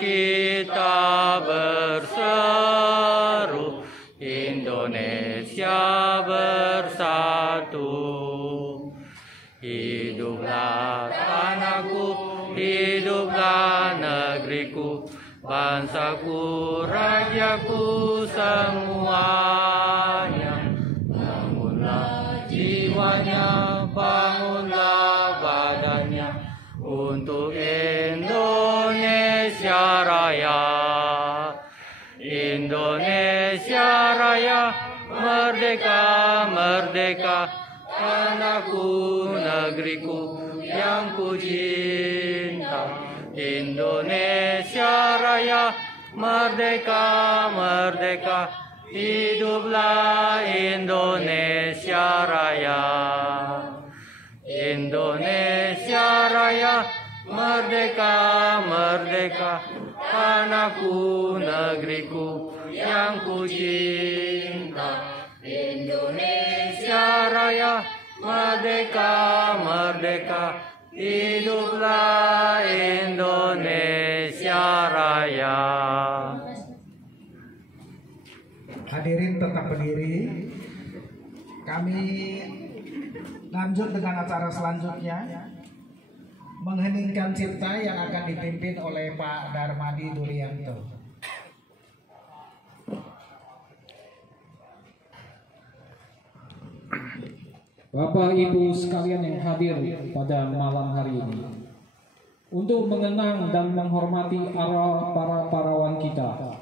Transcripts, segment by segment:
kita berseru, Indonesia bersatu. Hiduplah tanahku, hiduplah negeriku, bangsaku, rajaku semuanya. Bangunlah jiwanya, bangunlah badannya, untuk Indonesia Raya. Indonesia Raya, merdeka, merdeka, tanahku, negeriku yang ku cinta. Indonesia Raya, merdeka, merdeka, hiduplah Indonesia Raya. Indonesia Raya, merdeka, merdeka, tanahku, negeriku yang ku cinta. Indonesia Raya, merdeka, merdeka, hiduplah Indonesia Raya. Hadirin tetap berdiri. Kami lanjut dengan acara selanjutnya, mengheningkan cipta yang akan dipimpin oleh Pak Darmadi Durianto. Bapak Ibu sekalian yang hadir pada malam hari ini, untuk mengenang dan menghormati para pahlawan kita,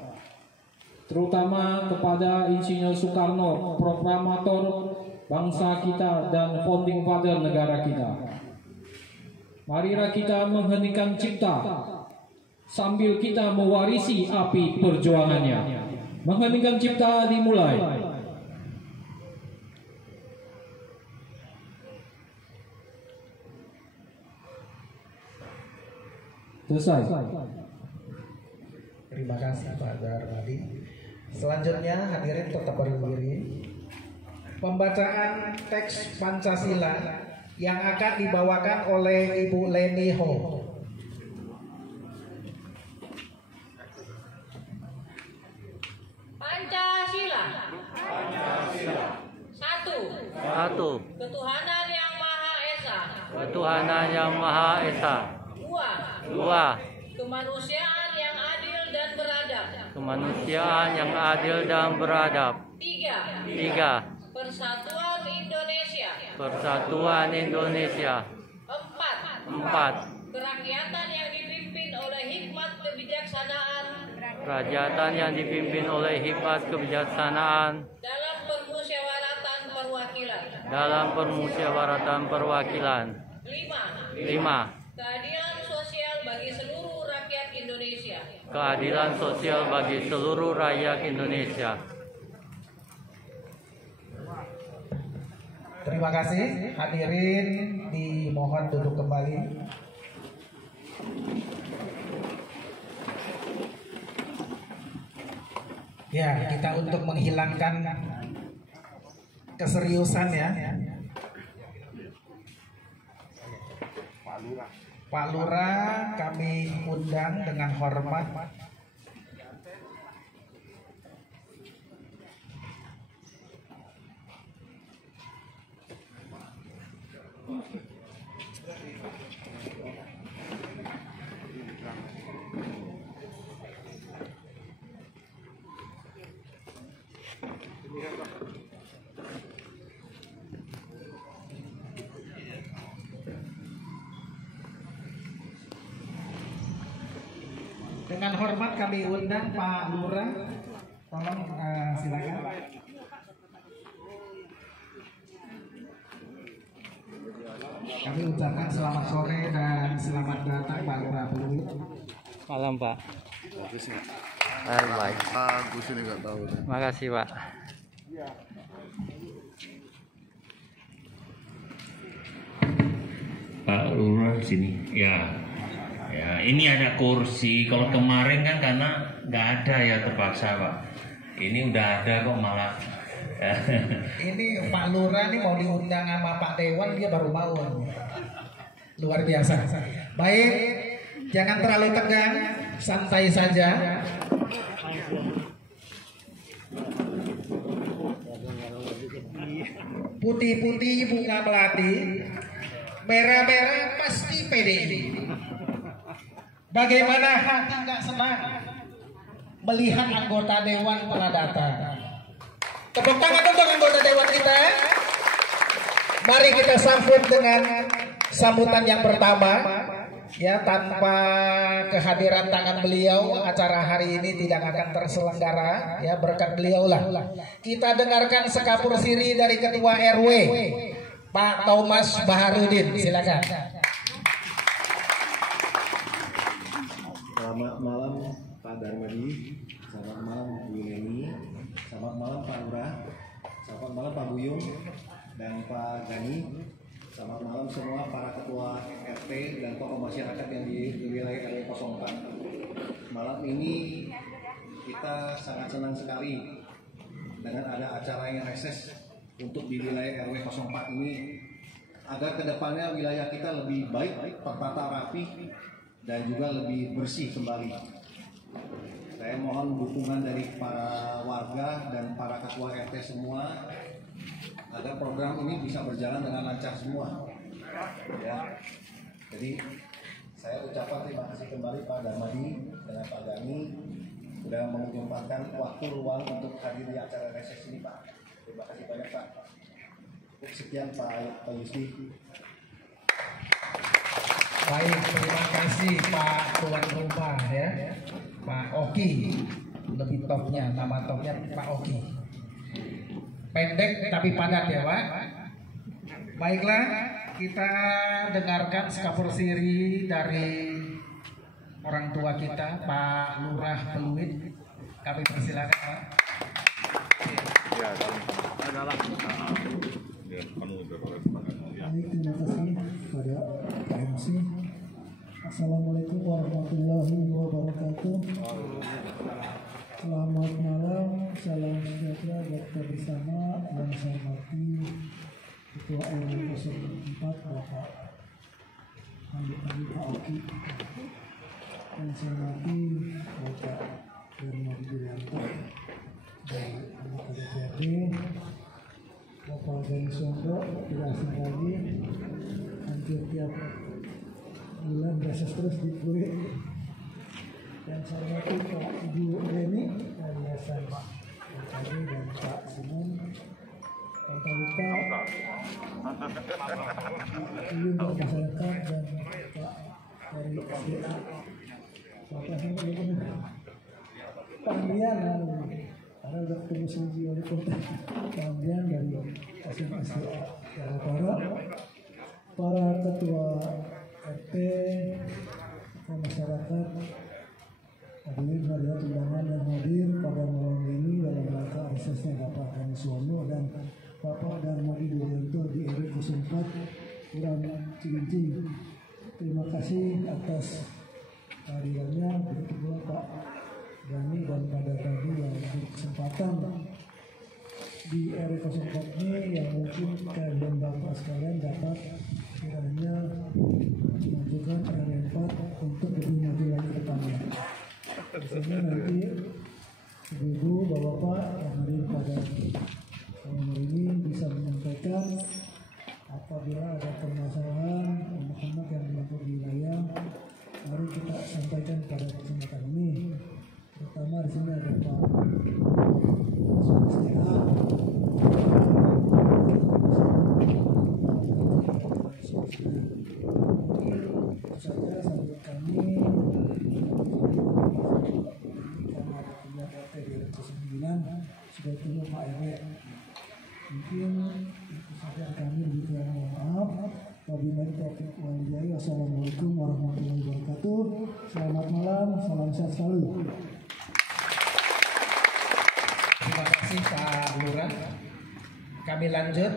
terutama kepada Insinyur Soekarno, proklamator bangsa kita dan founding father negara kita. Marilah kita mengheningkan cipta sambil kita mewarisi api perjuangannya. Mengheningkan cipta dimulai. Selesai. Terima kasih Pak Darmadi. Selanjutnya hadirin tetap berdiri. Pembacaan teks Pancasila yang akan dibawakan oleh Ibu Leni Ho. Pancasila. Pancasila. Satu. Ketuhanan yang Maha Esa. Ketuhanan yang Maha Esa. Dua. Kemanusiaan yang adil dan beradab. Kemanusiaan yang adil dan beradab. Tiga. Persatuan Indonesia. Persatuan Indonesia. Empat. Kerakyatan yang dipimpin oleh hikmat kebijaksanaan. Kerajaan yang dipimpin oleh hikmat kebijaksanaan. Dalam permusyawaratan perwakilan. Dalam permusyawaratan perwakilan. Lima. Keadilan sosial bagi seluruh rakyat Indonesia. Keadilan sosial bagi seluruh rakyat Indonesia. Terima kasih. Hadirin dimohon duduk kembali. Ya, kita untuk menghilangkan keseriusan ya. Pak Lurah kami undang dengan hormat. Dengan hormat kami undang Pak Lurah, tolong silakan. Kami ucapkan selamat sore dan selamat datang Pak Lurah Pluit. Malam Pak. Baik. Bagus ini nggak tahu. Makasih Pak. Pak Lurah sini. Ya, ini ada kursi. Kalau kemarin kan karena nggak ada ya terpaksa Pak. Ini udah ada kok malah. Ini Pak Lurah nih mau diundang sama Pak Dewan, dia baru mau. Luar biasa. Baik, jangan terlalu tegang. santai saja. Putih-putih bunga melati, merah-merah pasti PDI. Bagaimana hati nggak senang melihat anggota dewan pernah datang. Tepuk tangan untuk anggota dewan kita. Mari kita sambut dengan sambutan yang pertama. Ya, tanpa kehadiran tangan beliau acara hari ini tidak akan terselenggara, ya, berkat beliau lah. Kita dengarkan sekapur siri dari Ketua RW Pak Thomas Baharudin, silakan. Selamat malam Pak Darmadi, selamat malam Bu Leni, selamat malam Pak Lurah, selamat malam Pak Buyung dan Pak Gani. Selamat malam semua para ketua RT dan tokoh masyarakat yang di wilayah RW 04. Malam ini kita sangat senang sekali dengan ada acara yang reses untuk di wilayah RW 04 ini, agar kedepannya wilayah kita lebih baik, tertata rapi dan juga lebih bersih kembali. Saya mohon dukungan dari para warga dan para ketua RT semua agar program ini bisa berjalan dengan lancar semua. Ya. Jadi saya ucapkan terima kasih kembali Pak Darmadi dan Pak Gani sudah menyempatkan waktu luang untuk hadir di acara reses ini, Pak. Terima kasih banyak, Pak. Sekian Pak Yusdi. Baik, terima kasih Pak Tuan Rumah, ya, Pak Oki. Lebih topnya, nama topnya Pak Oki. Pendek tapi padat ya, Pak. Baiklah, kita dengarkan sekapur siri dari orang tua kita, Pak Lurah Peluit. Kami persilakan, Pak. Baik, terima kasih pada Pak MC. Assalamualaikum warahmatullahi wabarakatuh. Selamat malam, salam sejahtera buat kita bersama. Yang saya hormati Ketua RW 04 Bapak Pak Oki. Yang saya hormati Bapak Darmadi Wiranto dari anggota DPRD, Bapak Gani Sondo, tidak asing lagi, hampir tiap bulan reses terus di kulit. Yang saya hormati Pak Ibu Leni dari Yayasan Kami dan Pak Simon, tanpa lupa Ibu dari masyarakat dan Pak dari SDA, Bapak Simon, Pak Dian, karena udah ketemu sama wali kota, Pak Dian dari SDA Jawa para ketua RT, masyarakat, hadirin hadirat undangan yang hadir pada malam ini dalam rangka resesnya Bapak Gani Suwono dan Bapak Darmadi Wiranto di RW 04 Kurang Cilincing. Terima kasih atas kehadirannya. Begitu pula Pak Gani dan Pak Darmadi yang berkesempatan di RW 04 ini, yang mungkin kalian Bapak sekalian dapat kiranya mengajukan RW 4 untuk lebih maju lagi ke depannya. Di sini nanti ibu bapak yang hadir pada malam ini bisa menyampaikan apabila ada permasalahan anak-anak yang melapor di wilayah, mari kita sampaikan pada kesempatan ini. Pertama di sini ada Pak SDA, saja sambil kami karena ada punya RT di RT 9 sudah tunggu Pak RW. Mungkin itu saja kami, begitu yang mohon maaf. Wabillahi taufiq wal hidayah. Wassalamualaikum warahmatullahi wabarakatuh. Selamat malam, salam sehat selalu. Terima kasih Pak Lurah. Kami lanjut.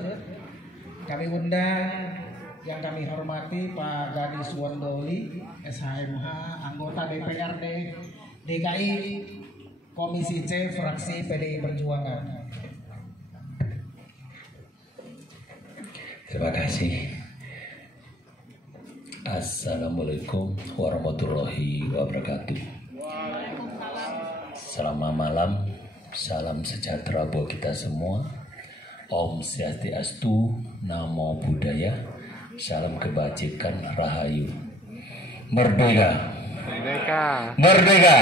Kami undang yang kami hormati Pak Gani Suwondoli, SHMH, anggota DPRD DKI Komisi C fraksi PDI Perjuangan. Terima kasih. Assalamualaikum warahmatullahi wabarakatuh. Selamat malam, salam sejahtera buat kita semua. Om Swastiastu, Namo Buddhaya, salam kebajikan, Rahayu. Merdeka! Merdeka. Merdeka!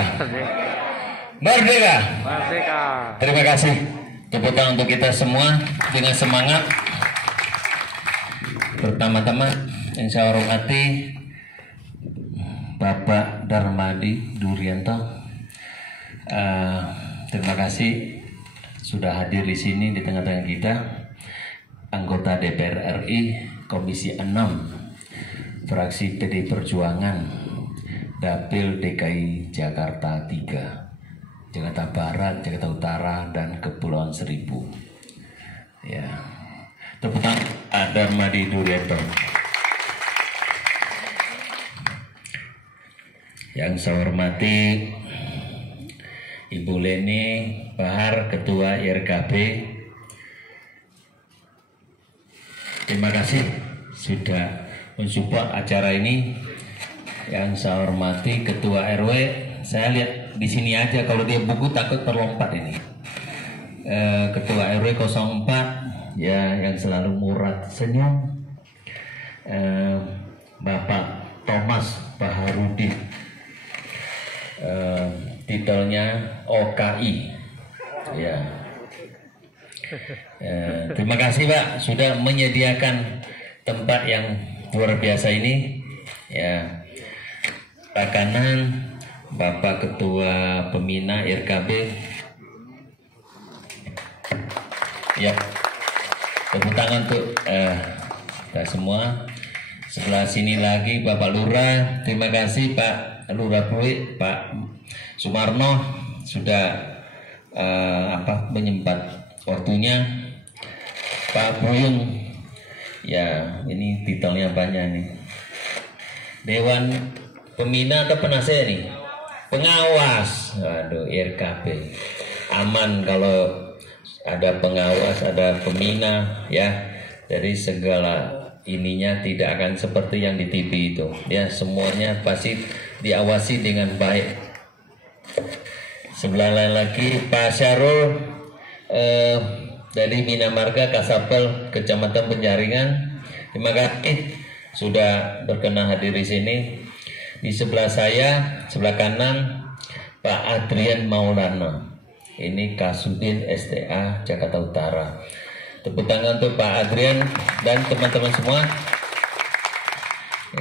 Merdeka! Merdeka. Terima kasih. Tepuk tangan untuk kita semua dengan semangat. Pertama-tama yang saya hormati Bapak Darmadi Durianto. Terima kasih sudah hadir di sini di tengah-tengah kita, anggota DPR RI Komisi 6 fraksi PD Perjuangan Dapil DKI Jakarta 3, Jakarta Barat, Jakarta Utara, dan Kepulauan Seribu. Ya, tepuk tangan Darmadi Durianto. Yang saya hormati Ibu Leni Bahar, Ketua IRKB. Terima kasih sudah mensupport acara ini. Yang saya hormati Ketua RW, saya lihat di sini aja, kalau dia buku takut terlompat ini. Ketua RW 04 ya, yang selalu murad senyum. Bapak Thomas Baharudin, titelnya OKI ya. Terima kasih Pak sudah menyediakan tempat yang luar biasa ini ya. Pak kanan Bapak Ketua Pembina IRKB ya. Tepuk tangan untuk kita semua. Sebelah sini lagi Bapak Lurah, terima kasih Pak Lurah Pluit, Pak Sumarno sudah menyempat waktunya. Pak Buyung ya, ini titelnya banyak nih. Dewan Pembina atau penasihat nih? Pengawas. Aduh, IRKB aman kalau ada pengawas, ada pembina ya. Dari segala ininya tidak akan seperti yang di TV itu ya, semuanya pasti diawasi dengan baik. Sebelah lain lagi Pak Syarul dari Bina Marga Kasapel Kecamatan Penjaringan, terima kasih sudah berkenan hadir di sini. Di sebelah saya, sebelah kanan Pak Adrian Maulana, ini Kasudin STA Jakarta Utara. Tepuk tangan untuk Pak Adrian dan teman-teman semua.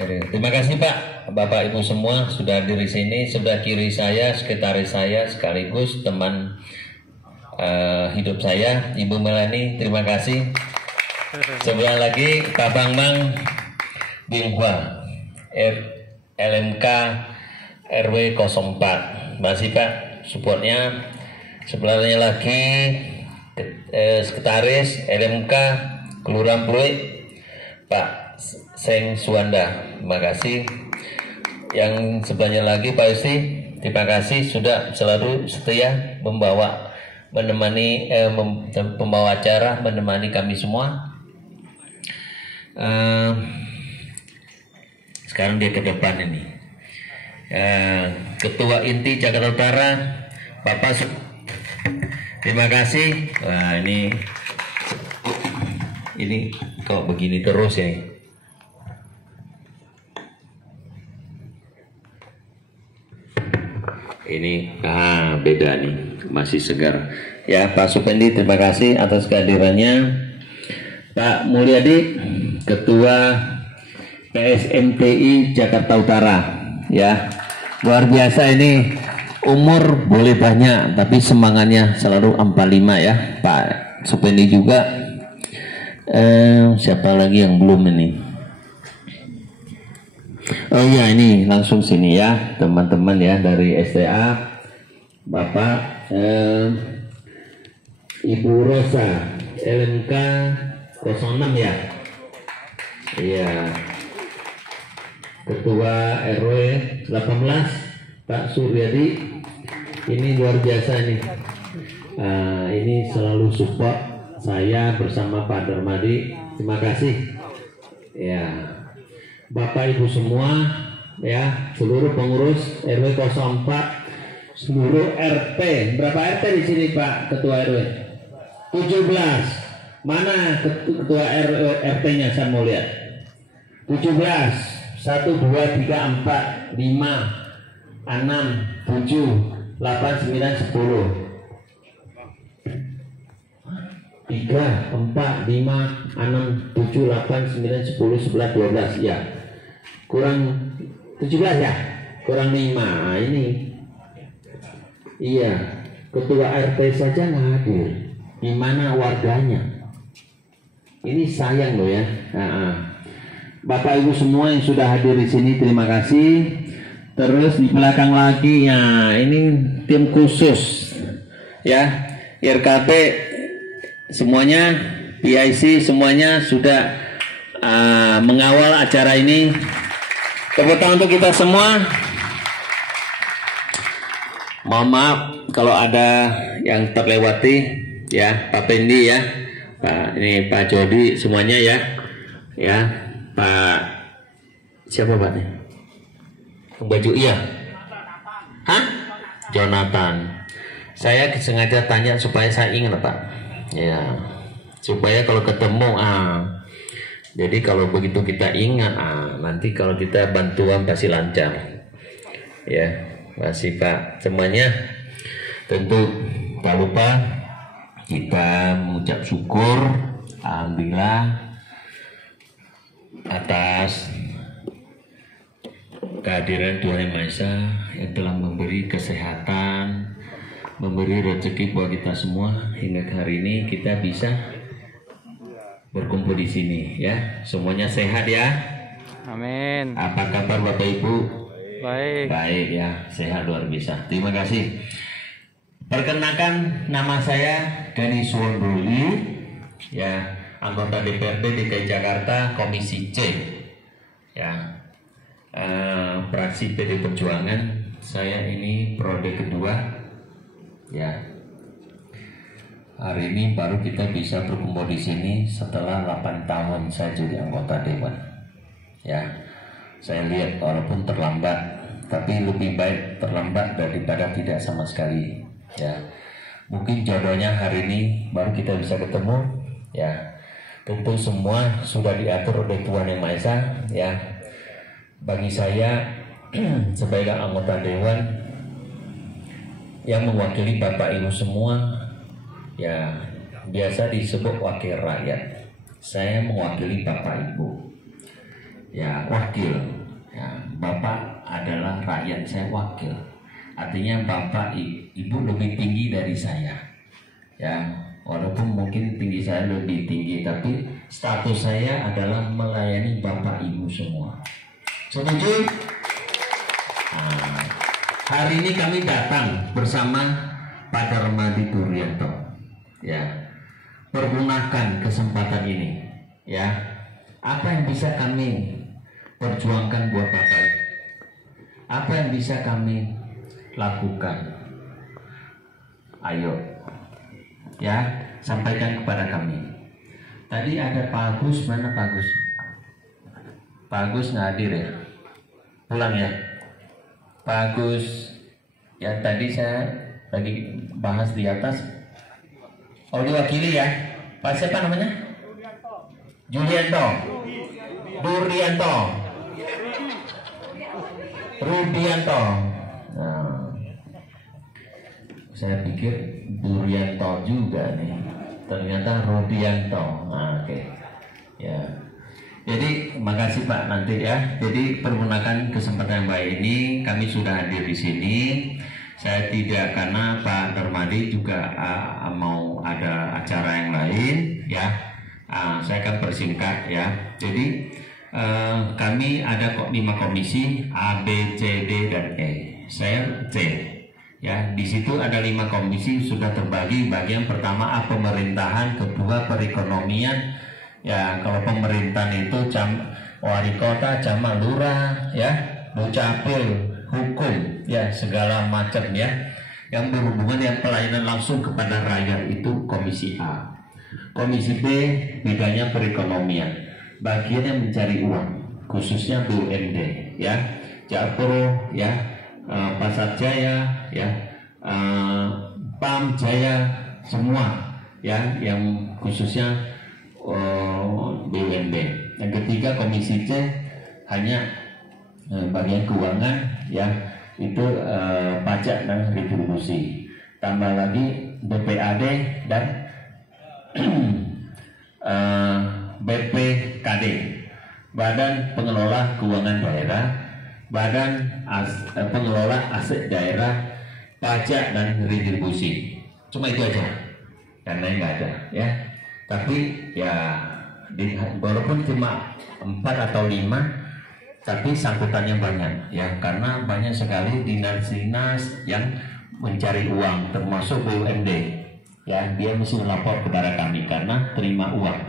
Terima kasih Pak, Bapak Ibu semua sudah hadir di sini. Sebelah kiri saya, sekretaris saya sekaligus teman hidup saya, Ibu Melani. Terima kasih. Sebelah lagi Pak Bambang Binghua, LMK RW 04. Masih Pak supportnya. Sebelahnya lagi sekretaris LMK Kelurahan Pluit Pak Seng Suwanda, terima kasih. Yang sebelahnya lagi Pak Yusti, terima kasih sudah selalu setia menemani pembawa acara, menemani kami semua. Sekarang dia ke depan ini. Ketua Inti Jakarta Utara Bapak terima kasih. Wah, ini kok begini terus ya. Ini beda nih, masih segar. Ya Pak Supendi, terima kasih atas kehadirannya. Pak Mulyadi, Ketua PSMTI Jakarta Utara, ya luar biasa ini. Umur boleh banyak, tapi semangatnya selalu 45 ya Pak Supendi juga. Siapa lagi yang belum ini? Oh iya, ini langsung sini ya teman-teman ya dari STA. Bapak Ibu Rosa LMK 06 ya. Iya. Ketua RW 18 Pak Suryadi, ini luar biasa nih. Ini selalu support saya bersama Pak Darmadi. Terima kasih. Ya, Bapak Ibu semua, ya seluruh pengurus RW 04 seluruh RT. Berapa RT di sini Pak Ketua RW? 17. Mana Ketua RT-nya saya mau lihat? 17. 1, 2, 3, 4, 5, 6, 7, 8, 9, 10. 3, 4, 5, 6, 7, 8, 9, 10. 11, 12 ya. Kurang 17 ya? Kurang 5. Nah, ini. Iya, ketua RT saja nggak hadir. Gimana warganya? Ini sayang loh ya. Bapak Ibu semua yang sudah hadir di sini, terima kasih. Terus di belakang lagi ya, ini tim khusus ya, RKP semuanya, PIC semuanya sudah mengawal acara ini. Tepuk tangan untuk kita semua. Mohon maaf kalau ada yang terlewati ya, Pak Pendi ya, Pak Jody semuanya ya, Pak siapa Pak nih? Baju iya, hah? Jonathan. Saya sengaja tanya supaya saya ingat Pak, ya, supaya kalau ketemu jadi kalau begitu kita ingat nanti kalau kita bantuan pasti lancar ya. Masih Pak semuanya, tentu tak lupa kita mengucap syukur alhamdulillah atas kehadiran Tuhan Yang Maha Esa yang telah memberi kesehatan, memberi rezeki buat kita semua hingga hari ini kita bisa berkumpul di sini ya. Semuanya sehat ya. Amin. Apa kabar Bapak Ibu? Baik. Baik ya, sehat luar biasa. Terima kasih. Perkenalkan, nama saya Gani Suwondoli, ya, anggota DPRD DKI Jakarta Komisi C, ya, fraksi PD Perjuangan. Saya ini periode kedua, ya. Hari ini baru kita bisa berkumpul di sini setelah 8 tahun saya jadi anggota dewan, ya. Saya lihat walaupun terlambat, tapi lebih baik terlambat daripada tidak sama sekali. Ya, mungkin jodohnya hari ini baru kita bisa ketemu. Ya, tentu semua sudah diatur oleh Tuhan Yang Maha Esa. Ya, bagi saya sebagai anggota dewan yang mewakili Bapak Ibu semua, ya biasa disebut wakil rakyat. Saya mewakili Bapak Ibu. Ya, wakil ya, Bapak adalah rakyat, saya wakil, artinya Bapak Ibu lebih tinggi dari saya ya, walaupun mungkin tinggi saya lebih tinggi, tapi status saya adalah melayani Bapak Ibu semua. Setuju? Hari ini kami datang bersama Pak Darmadi Duryanto ya, pergunakan kesempatan ini ya, apa yang bisa kami perjuangkan buat Bapak, apa yang bisa kami lakukan, ayo ya, sampaikan kepada kami. Tadi ada Pak Agus, mana Pak Agus? Pak Agus nggak hadir ya, pulang ya Pak Agus ya, tadi saya lagi bahas di atas. Oh, diwakili ya Pak, siapa namanya? Julianto Duryanto Rudianto. Nah, saya pikir Duryanto juga nih, ternyata Rudianto. Nah, oke. Ya. Jadi makasih Pak nanti ya. Jadi pergunakan kesempatan yang baik ini, kami sudah hadir di sini. Saya tidak, karena Pak Darmadi juga mau ada acara yang lain ya. Saya akan persingkat ya. Jadi kami ada 5 komisi A, B, C, D, dan E. Saya C. Ya, di situ ada 5 komisi sudah terbagi. Bagian pertama A, pemerintahan, kedua perekonomian. Ya, kalau pemerintahan itu wali kota, camat, lurah, ya, dukcapil, hukum, ya, segala macam ya. Yang berhubungan dengan pelayanan langsung kepada rakyat itu komisi A. Komisi B bidangnya perekonomian, bagian yang mencari uang, khususnya BUMD, ya, Jakpro, ya, Pasar Jaya, ya, Pam Jaya semua ya, yang khususnya BUMD. Yang ketiga Komisi C hanya bagian keuangan ya, itu pajak dan retribusi. Tambah lagi BPAD dan BPKD, Badan Pengelola Keuangan Daerah, Badan Pengelola Aset Daerah, Pajak dan Retribusi. Cuma itu aja, yang lain nggak ada ya. Tapi ya walaupun cuma 4 atau 5, tapi sangkutannya banyak ya, karena banyak sekali dinas-dinas yang mencari uang, termasuk BUMD ya, dia mesti lapor kepada kami karena terima uang,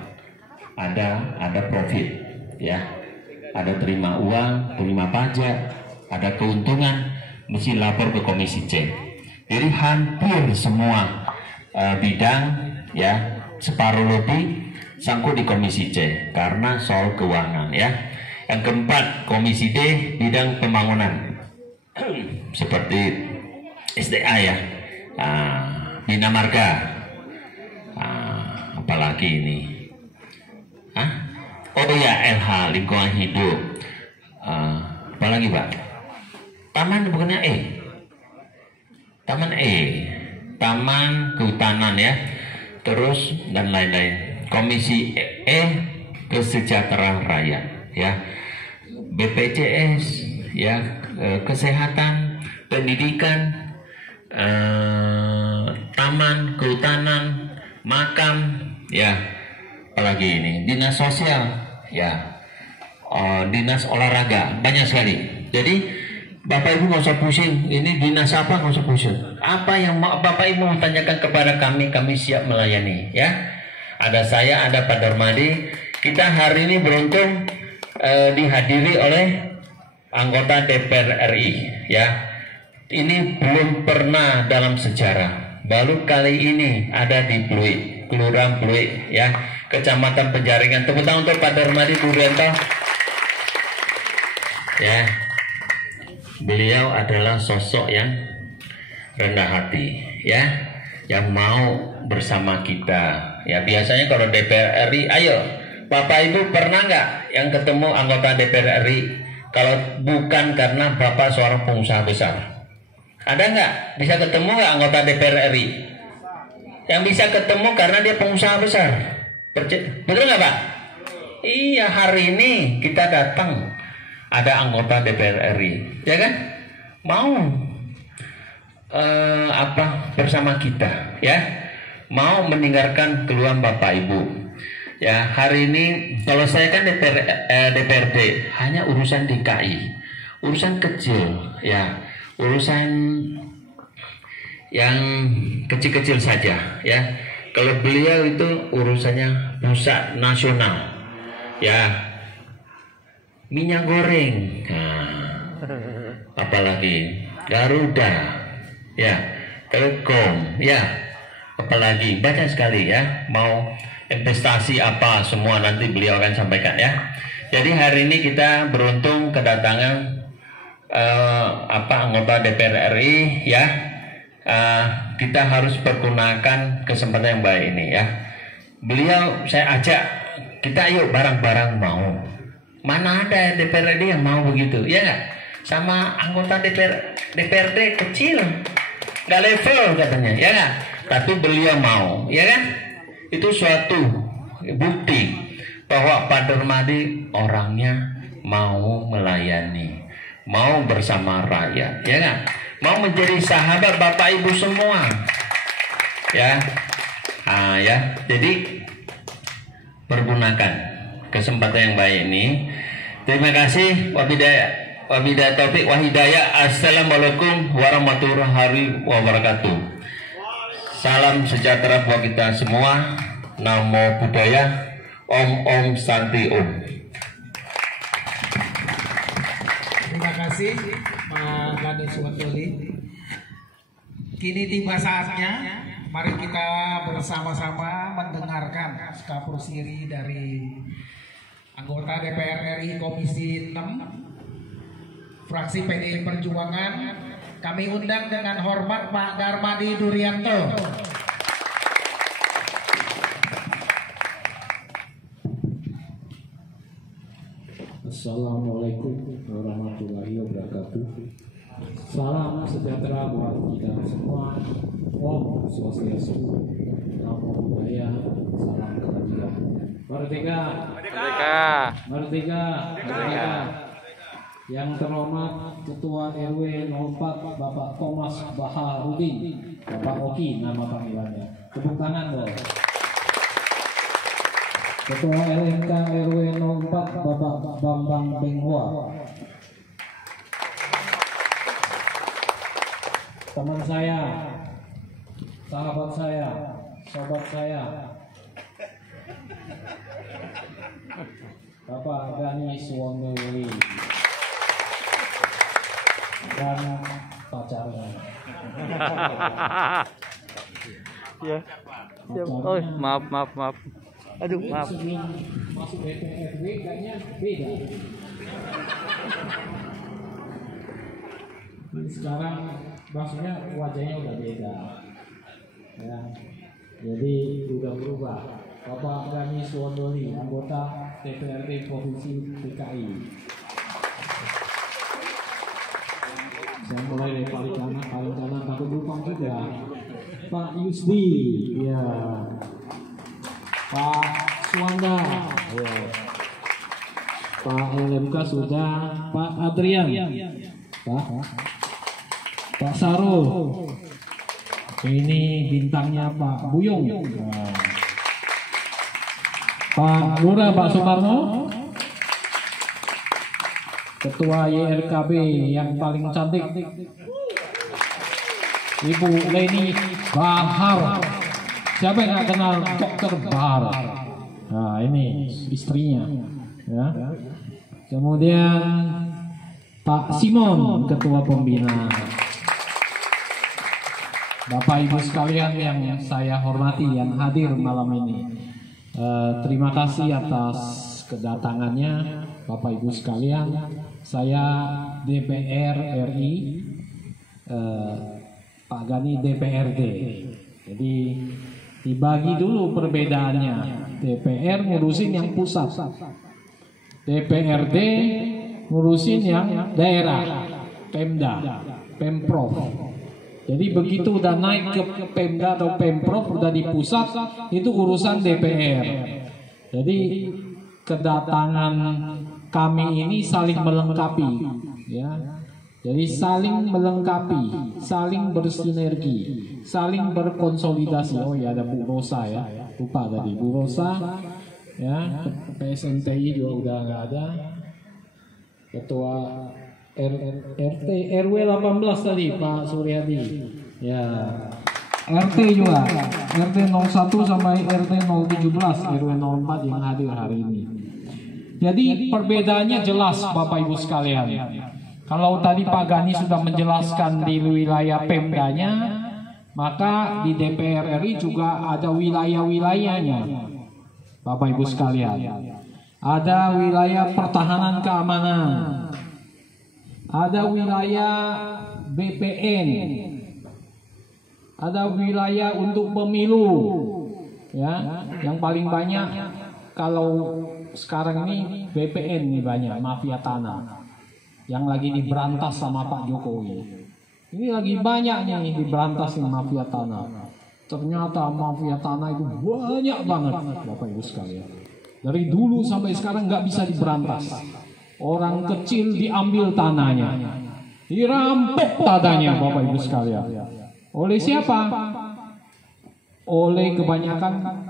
ada profit ya, ada terima uang, terima pajak, ada keuntungan, mesti lapor ke Komisi C. Jadi hampir semua bidang ya, separuh lebih sangkut di Komisi C karena soal keuangan ya. Yang keempat Komisi D bidang pembangunan seperti SDA ya, Bina Marga, apalagi ini, oh ya LH lingkungan hidup, apalagi Pak, taman bukannya taman kehutanan ya, terus dan lain-lain. Komisi E kesejahteraan rakyat ya, BPJS ya, kesehatan, pendidikan, taman kehutanan, makam ya, apalagi ini dinas sosial ya, dinas olahraga, banyak sekali. Jadi Bapak Ibu nggak usah pusing, ini dinas apa nggak usah pusing. Apa yang Bapak Ibu mau tanyakan kepada kami siap melayani ya. Ada saya, ada Pak Darmadi. Kita hari ini beruntung dihadiri oleh anggota DPR RI ya. Ini belum pernah dalam sejarah. Baru kali ini ada di Pluit, Kelurahan Pluit ya, Kecamatan Penjaringan. Tepuk tangan untuk Pak Darmadi Puryanto. Ya. Beliau adalah sosok yang rendah hati ya, yang mau bersama kita. Ya biasanya kalau DPR RI, ayo Bapak Ibu pernah nggak yang ketemu anggota DPR RI kalau bukan karena Bapak seorang pengusaha besar? Ada nggak? Bisa ketemu nggak anggota DPR RI? Yang bisa ketemu karena dia pengusaha besar. Betul nggak Pak? Iya, hari ini kita datang ada anggota DPR RI, ya kan? Mau bersama kita, ya? Mau mendengarkan keluhan Bapak Ibu. Ya, hari ini kalau saya kan DPRD hanya urusan DKI, urusan kecil, ya, urusan yang kecil-kecil saja, ya. Kalau beliau itu urusannya pusat nasional, ya, minyak goreng, apalagi Garuda, ya, Telkom, ya, apalagi banyak sekali ya, mau investasi apa semua nanti beliau akan sampaikan ya. Jadi hari ini kita beruntung kedatangan anggota DPR RI ya. Kita harus pergunakan kesempatan yang baik ini ya. Beliau saya ajak kita yuk bareng-bareng mau. Mana ada DPRD yang mau begitu, ya nggak? Sama anggota DPRD kecil, nggak level katanya, ya nggak? Tapi beliau mau, ya kan? Itu suatu bukti bahwa Pak Darmadi orangnya mau melayani, mau bersama rakyat, ya nggak? Mau menjadi sahabat Bapak Ibu semua, ya. Ya, jadi pergunakan kesempatan yang baik ini. Terima kasih. Wabillahi taufik wa hidayah. Assalamualaikum warahmatullahi wabarakatuh. Salam sejahtera buat kita semua. Namo Buddhaya. Om Santi Om. Terima kasih Pak Gani Suwantoli. Kini tiba saatnya, mari kita bersama-sama mendengarkan skapur siri dari anggota DPR RI Komisi 6 fraksi PDI Perjuangan Kami undang dengan hormat Pak Darmadi Durianto. Assalamualaikum warahmatullahi wabarakatuh. Salam sejahtera buat kita semua. Om Swastiastu, Namo Buddhaya, salam kebajikan. Merdeka, Merdeka. merdeka, merdeka. Yang terhormat Ketua RW 04 Bapak Thomas Baharudin, Bapak Oki nama panggilannya. Tepuk tangan dong. Ketua LMK RW 04 Bapak Bambang Benghua. Teman saya, sahabat saya, sobat saya, Bapak Gani Suwondowili dan pacarnya. Ya. Siap. Oh, maaf. Aduh, maaf. Sebelum masuk DPRD kayaknya beda. Dan sekarang maksudnya wajahnya udah beda. Ya. Jadi udah berubah. Bapak Gani Suwondowili, anggota DPRD Provinsi DKI. Saya mulai dari paling kanan takut lupa juga. Pak Yusdi, ya. Pak Suwanda, ya. Pak LMK sudah, Pak Adrian, Pak Sarul, ini bintangnya Pak Buyung, nah. Pak Lurah, Pak Sumarno, Ketua YRKB yang paling cantik, Ibu Leni Bahar. Siapa yang nggak kenal Dokter Bahar? Nah, ini istrinya. Ya. Kemudian Pak Simon, Ketua Pembina. Bapak Ibu sekalian yang saya hormati yang hadir malam ini, terima kasih atas kedatangannya Bapak Ibu sekalian. Saya DPR RI, Pak Gani DPRD. Jadi dibagi dulu perbedaannya. DPR ngurusin yang pusat, DPRD ngurusin yang daerah, Pemda, Pemprov. Jadi begitu udah naik ke Pemda atau Pemprov, udah di pusat, itu urusan DPR. Jadi kedatangan kami ini saling melengkapi, ya. Jadi saling melengkapi, saling bersinergi, saling berkonsolidasi. Oh ya, ada Bu Rosa ya, lupa tadi Bu Rosa, ya. PSMTI juga udah nggak ada. Ketua RT RW 18 tadi Pak Suryadi, ya. RT juga, RT 01 sampai RT 017, RW 04 yang hadir hari ini. Jadi perbedaannya jelas Bapak Ibu sekalian. Kalau tadi Pak Gani sudah menjelaskan di wilayah Pemdanya, maka di DPR RI juga ada wilayah-wilayahnya, Bapak Ibu sekalian. Ada wilayah pertahanan keamanan, ada wilayah BPN, ada wilayah untuk pemilu, ya. Yang paling banyak kalau sekarang ini BPN nih banyak, mafia tanah. Yang lagi diberantas sama Pak Jokowi. Ini lagi banyak nih diberantas nih mafia tanah. Ternyata mafia tanah itu banyak banget Bapak Ibu sekalian. Dari dulu sampai sekarang nggak bisa diberantas. Orang kecil diambil tanahnya, dirampok tanahnya Bapak Ibu sekalian. Oleh siapa? Oleh kebanyakan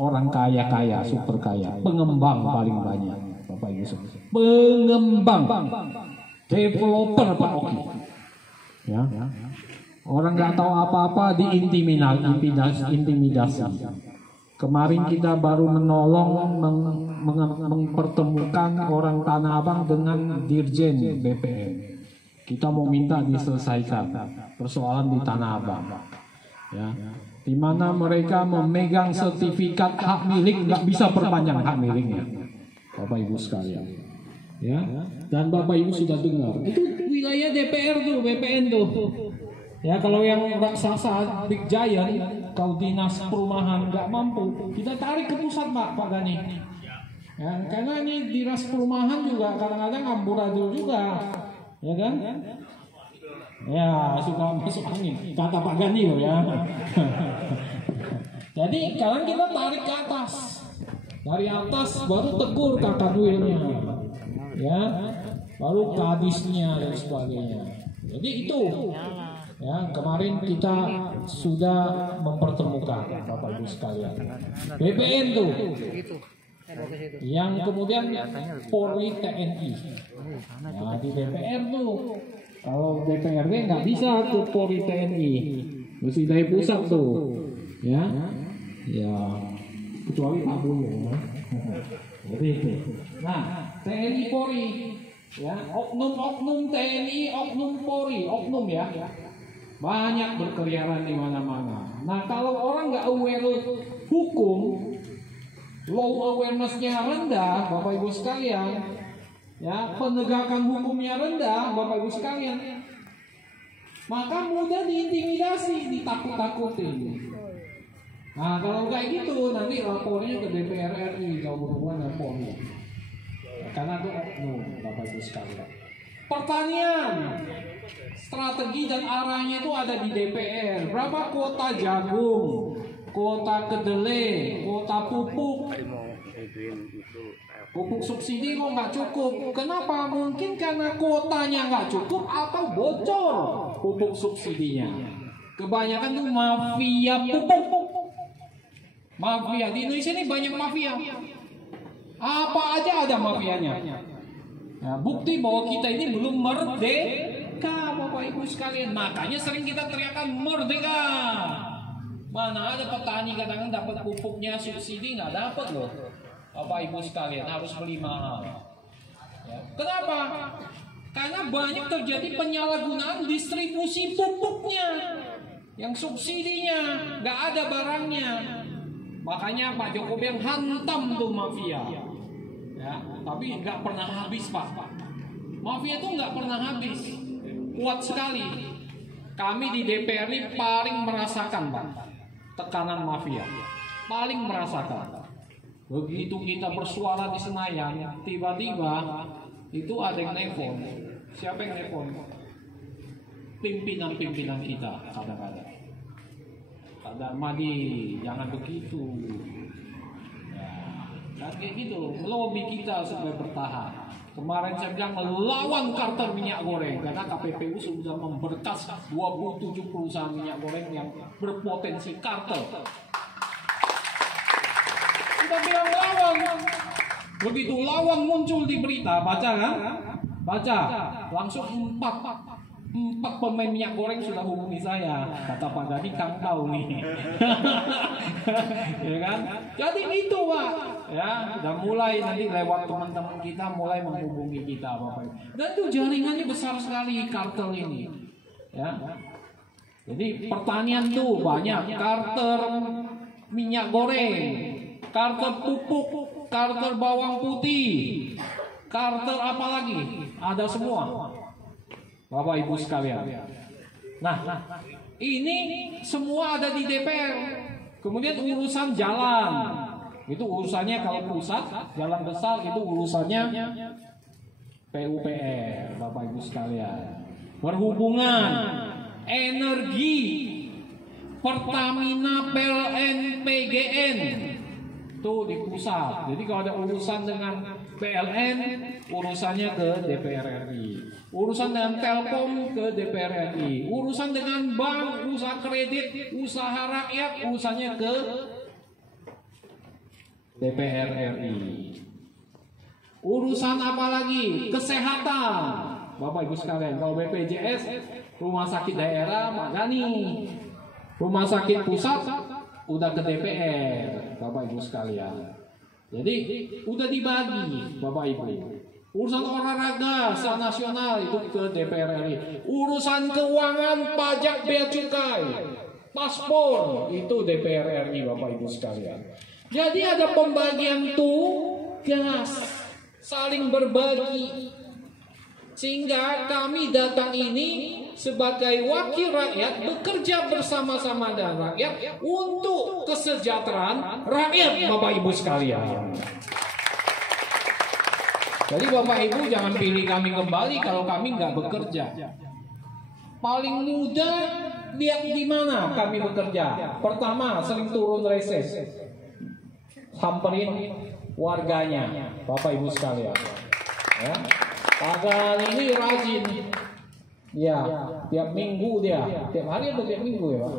orang kaya-kaya, super kaya, pengembang paling banyak. Bapak Ibu sekalian. Pengembang, developer Pak Oki, ya. Orang nggak tahu apa-apa diintimidasi. Kemarin kita baru menolong mempertemukan orang Tanah Abang dengan Dirjen BPN. Kita mau minta diselesaikan persoalan di Tanah Abang, ya. Di mana mereka memegang sertifikat hak milik, nggak bisa perpanjang hak miliknya, Bapak Ibu sekalian, ya. dan Bapak Ibu sudah dengar. Itu wilayah DPR tuh, BPN tuh. Ya kalau yang raksasa Big Giant, kalau dinas perumahan nggak mampu, kita tarik ke pusat Pak Gani. Ya, karena ini dinas perumahan juga kadang-kadang amburadul juga, ya kan? Ya suka masuk angin, kata Pak Gani loh ya. Jadi sekarang kita tarik ke atas, dari atas baru tegur kakak duilnya, ya, baru kadisnya dan sebagainya. Jadi itu. Ya, kemarin kita sudah mempertemukan Bapak Ibu sekalian. BPN tuh, yang kemudian Polri TNI. Nah di DPR tuh, kalau DPRD nggak bisa ke Polri TNI, mesti dari pusat tuh, ya, kecuali Pak Buyung. Jadi itu. Nah TNI Polri, ya, oknum-oknum TNI, oknum Polri, oknum ya. Banyak berkeliaran di mana-mana. Nah kalau orang nggak aware hukum, law awareness-nya rendah, Bapak Ibu sekalian, ya penegakan hukumnya rendah, Bapak Ibu sekalian, maka mudah diintimidasi, ditakut-takutin. Nah kalau kayak gitu nanti lapornya ke DPR RI kalau berhubungan dengan Polri, karena itu oknum, Bapak Ibu sekalian. Pertanian, strategi dan arahnya itu ada di DPR. Berapa kuota jagung, kuota kedelai, kuota pupuk subsidi kok nggak cukup. Kenapa? Mungkin karena kuotanya nggak cukup atau bocor pupuk subsidinya. Kebanyakan tuh mafia pupuk. Mafia di Indonesia ini banyak mafia. Apa aja ada mafianya. Nah, bukti bahwa kita ini belum merdeka, Bapak Ibu sekalian. Makanya sering kita teriakan merdeka. Mana ada petani kadang-kadang dapat pupuknya subsidi nggak dapat loh, Bapak Ibu sekalian, harus beli mahal. Ya. Kenapa? Karena banyak terjadi penyalahgunaan distribusi pupuknya, yang subsidinya nggak ada barangnya. Makanya Pak Jokowi yang hantam tuh mafia. Ya, tapi nggak pernah habis Pak. Mafia itu nggak pernah habis, kuat sekali. Kami di DPR ini paling merasakan Pak tekanan mafia, paling merasakan. Begitu kita bersuara di Senayan, tiba-tiba itu ada yang nelfon. Siapa yang nelfon? Pimpinan kita kadang-kadang. Pak Darmadi, jangan begitu. Dan kayak gitu, melobi kita supaya bertahan. Kemarin saya bilang melawan kartel minyak goreng karena KPPU sudah memberkas 27 perusahaan minyak goreng yang berpotensi kartel. Kita bilang lawan. Begitu lawan muncul di berita, baca kan? Baca, langsung 4 pemain minyak goreng sudah hubungi saya. Kata Pak Gani, Kang tahu nih. Ya kan? Jadi itu Pak. Ya, dan mulai nanti lewat teman-teman kita mulai menghubungi kita Bapak. Dan itu jaringannya besar sekali kartel ini. Ya. Jadi pertanian tuh banyak, kartel minyak goreng, kartel pupuk, kartel bawang putih, kartel apa lagi? Ada semua. Bapak Ibu sekalian. Nah, ini semua ada di DPR. Kemudian urusan jalan, itu urusannya kalau pusat, jalan besar itu urusannya PUPR, Bapak Ibu sekalian. Berhubungan, energi, Pertamina, PLN, PGN, itu di pusat. Jadi kalau ada urusan dengan PLN, urusannya ke DPR RI. Urusan dengan Telkom ke DPR RI. Urusan dengan bank, usaha kredit, usaha rakyat, urusannya ke DPR RI. Urusan apa lagi? Kesehatan. Bapak Ibu sekalian, kalau BPJS, rumah sakit daerah, Pak Gani. Rumah sakit pusat, udah ke DPR, Bapak Ibu sekalian. Jadi, udah dibagi, Bapak Ibu. Urusan olahraga secara nasional itu ke DPR RI. Urusan keuangan, pajak, bea cukai, paspor itu DPR RI, Bapak Ibu sekalian. Jadi ada pembagian tugas, saling berbagi. Sehingga kami datang ini sebagai wakil rakyat bekerja bersama-sama dengan rakyat untuk kesejahteraan rakyat, Bapak Ibu sekalian. Jadi Bapak Ibu jangan pilih kami kembali kalau kami nggak bekerja. Paling mudah lihat di mana kami bekerja. Pertama, sering turun reses, samperin warganya, Bapak Ibu sekalian. Ya. Pak ini rajin, ya, tiap minggu dia, tiap hari atau tiap minggu ya Pak?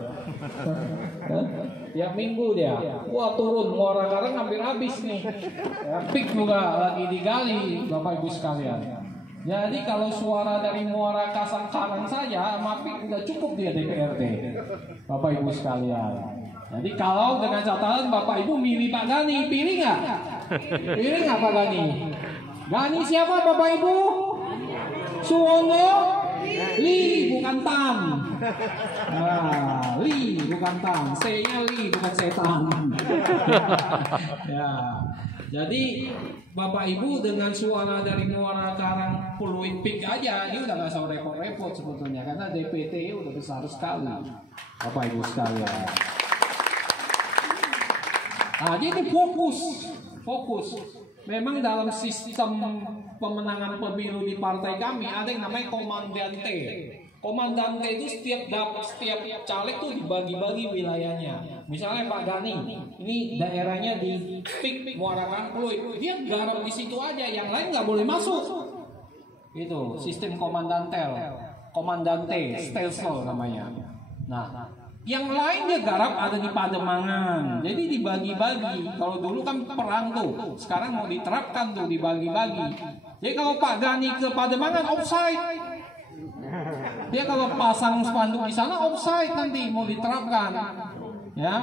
Tiap minggu dia, wah turun, muara karang hampir habis nih, ya, pik juga lagi digali, Bapak Ibu sekalian. Jadi kalau suara dari muara karang saja, mapik udah cukup dia DPRD, Bapak Ibu sekalian. Jadi kalau dengan catatan Bapak Ibu milih Pak Gani, pilih nggak? Pilih nggak Pak Gani? Gani siapa Bapak Ibu? Suwono Li bukan Tan. Nah, Li bukan Tan. C-nya Li bukan setan. Ya. Jadi Bapak Ibu dengan suara dari Muara Karang Puluin Pik aja dia udah nggak usah repot-repot sebetulnya karena DPT udah besar sekali. Bapak Ibu sekalian. Nah, jadi fokus. Memang dalam sistem pemenangan pemilu di partai kami ada yang namanya komandante. Komandante itu setiap caleg tuh dibagi-bagi wilayahnya. Misalnya Pak Gani, ini daerahnya di Pik Muara Karang Pluit, dia garap di situ aja, yang lain nggak boleh masuk. Itu sistem komandante, stelsel namanya. Nah, yang lain dia garap ada di Pademangan. Jadi dibagi-bagi. Kalau dulu kan perang tuh, sekarang mau diterapkan tuh dibagi-bagi. Jadi kalau Pak Gani ke Pademangan offside. Dia kalau pasang spanduk di sana offside nanti mau diterapkan. Ya.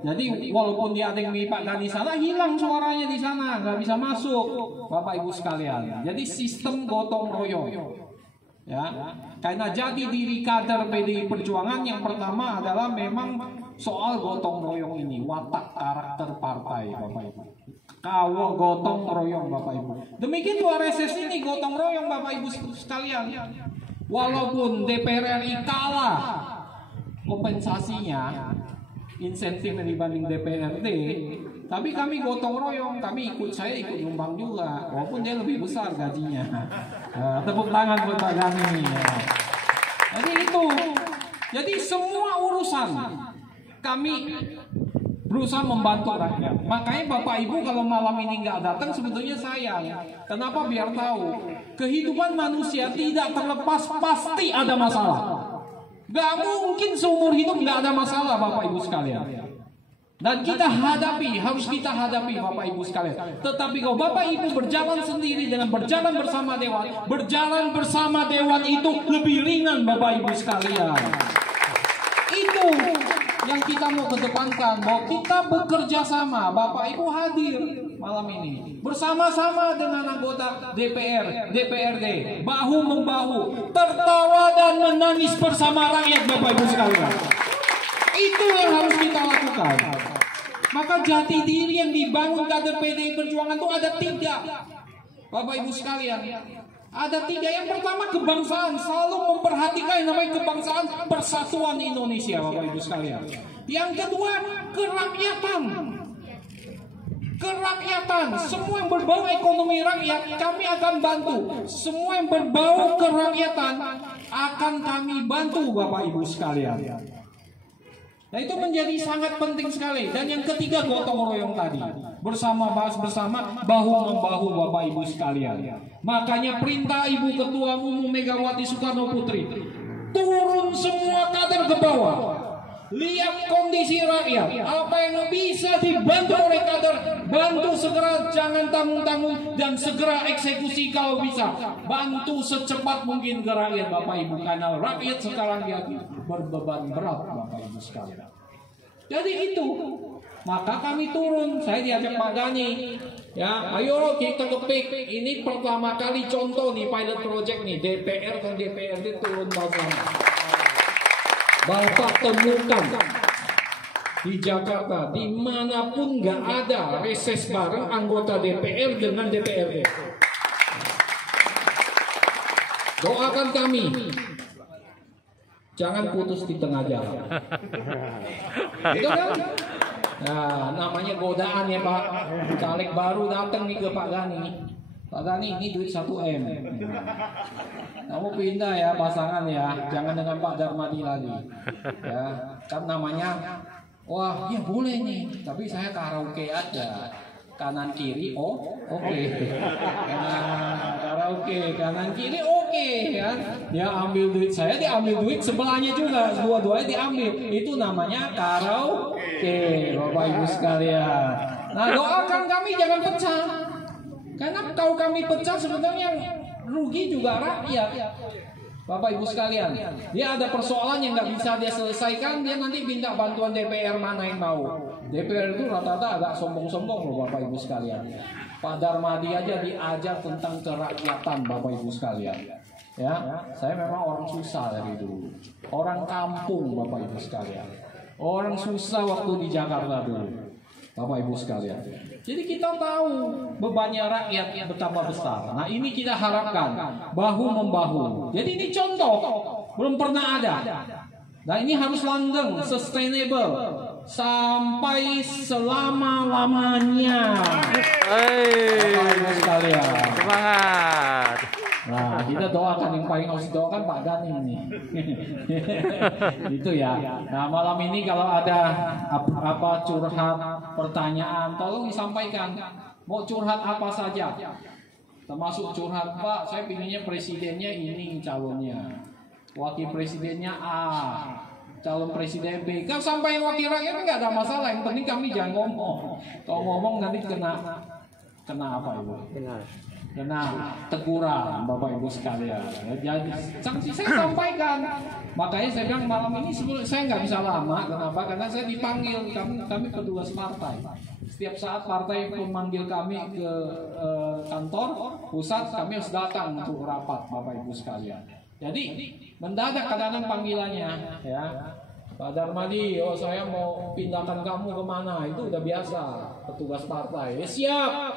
Jadi walaupun dia ada yang di Pak Gani sana hilang suaranya di sana, nggak bisa masuk. Bapak Ibu sekalian. Jadi sistem gotong royong. Ya, karena jadi diri kader PDI Perjuangan yang pertama adalah memang soal gotong royong ini, watak karakter partai, Bapak Ibu. Kawal gotong royong, Bapak Ibu. Demikian juga reses ini gotong royong, Bapak Ibu sekalian. Walaupun DPR RI kalah kompensasinya, insentifnya dibanding DPRD, tapi kami gotong royong, saya ikut nyumbang juga, walaupun dia lebih besar gajinya. Tepuk tangan buat Pak Gani. Jadi itu, jadi semua urusan kami berusaha membantu rakyat. Makanya Bapak Ibu kalau malam ini nggak datang sebetulnya sayang. Kenapa? Biar tahu kehidupan manusia tidak terlepas, pasti ada masalah. Gak mungkin seumur hidup nggak ada masalah, Bapak Ibu sekalian. Dan kita harus kita hadapi Bapak Ibu sekalian. Tetapi kalau Bapak Ibu berjalan sendiri dengan berjalan bersama Dewan itu lebih ringan Bapak Ibu sekalian. Itu yang kita mau kedepankan, bahwa kita bekerja sama. Bapak Ibu hadir malam ini bersama-sama dengan anggota DPR, DPRD, bahu-membahu, tertawa dan menangis bersama rakyat Bapak Ibu sekalian. Itu yang harus kita lakukan. Maka jati diri yang dibangun kader PDI Perjuangan itu ada 3. Bapak Ibu sekalian, ada 3. Yang pertama kebangsaan, selalu memperhatikan yang namanya kebangsaan, persatuan Indonesia, Bapak Ibu sekalian. Yang kedua kerakyatan. Kerakyatan, semua yang berbau ekonomi rakyat kami akan bantu. Semua yang berbau kerakyatan akan kami bantu Bapak Ibu sekalian. Nah itu menjadi sangat penting sekali. Dan yang ketiga gotong royong tadi, bersama bahu-membahu Bapak Ibu sekalian. Makanya perintah Ibu Ketua Umum Megawati Soekarno Putri, turun semua kader ke bawah, lihat kondisi rakyat, apa yang bisa dibantu oleh kader, bantu segera, jangan tanggung-tanggung, dan segera eksekusi kalau bisa. Bantu secepat mungkin ke rakyat Bapak Ibu, karena rakyat sekarang dia berbeban berat Bapak Ibu sekalian. Jadi itu, maka kami turun. Saya diajak Pak Gani, ya ayo kita kepik. Ini pertama kali contoh nih pilot project nih, DPR dan DPRD turun bersama. Bapak temukan di Jakarta, dimanapun nggak ada reses bareng anggota DPR dengan DPRD. Doakan kami. Jangan putus di tengah jalan. Gitu kan? Nah, namanya godaan ya Pak. Caleg baru datang nih ke Pak Gani. Pak Gani, ini duit 1M. Kamu pindah ya pasangan ya. Jangan dengan Pak Darmadi lagi. Ya, kan namanya, wah ya boleh nih. Tapi saya karaoke aja. Kanan kiri oke. Nah, karaoke kanan kiri oke kan. Dia ambil duit saya, dia ambil duit sebelahnya juga, dua-duanya diambil. Itu namanya karaoke, Bapak Ibu sekalian. Nah, doakan kami jangan pecah. Karena kalau kami pecah sebenarnya rugi juga rakyat. Bapak Ibu sekalian, dia ada persoalan yang nggak bisa dia selesaikan, dia nanti minta bantuan DPR, mana yang mau. DPR itu rata-rata agak sombong-sombong loh Bapak Ibu sekalian. Pak Darmadi aja diajar tentang kerakyatan Bapak Ibu sekalian. Ya, saya memang orang susah dari dulu. Orang kampung Bapak Ibu sekalian. Orang susah waktu di Jakarta dulu. Bapak Ibu sekalian. Jadi kita tahu bebannya rakyat betapa besar. Nah ini kita harapkan bahu-membahu. Jadi ini contoh belum pernah ada. Nah ini harus langgeng, sustainable sampai selama-lamanya. Bapak Ibu sekalian. Semangat. Nah, kita doakan, yang paling harus doakan Pak Gani nih. Itu ya. Nah, malam ini kalau ada apa curhat, pertanyaan, tolong disampaikan. Mau curhat apa saja. Termasuk curhat, Pak, saya pinginnya presidennya ini calonnya. Wakil presidennya A, calon presiden B. Kan sampai wakil rakyat nggak ada masalah. Yang penting kami jangan ngomong. Kalau ngomong nanti kena apa Ibu? Kena teguran Bapak Ibu sekalian. Jadi sanksi saya sampaikan. Makanya saya bilang malam ini saya nggak bisa lama. Kenapa? Karena saya dipanggil, kami petugas partai. Setiap saat partai memanggil kami ke kantor pusat, kami harus datang untuk rapat Bapak Ibu sekalian. Jadi mendadak kadang-kadang panggilannya ya. Pak Darmadi, oh saya mau pindahkan kamu kemana? Itu udah biasa, petugas partai. Siap,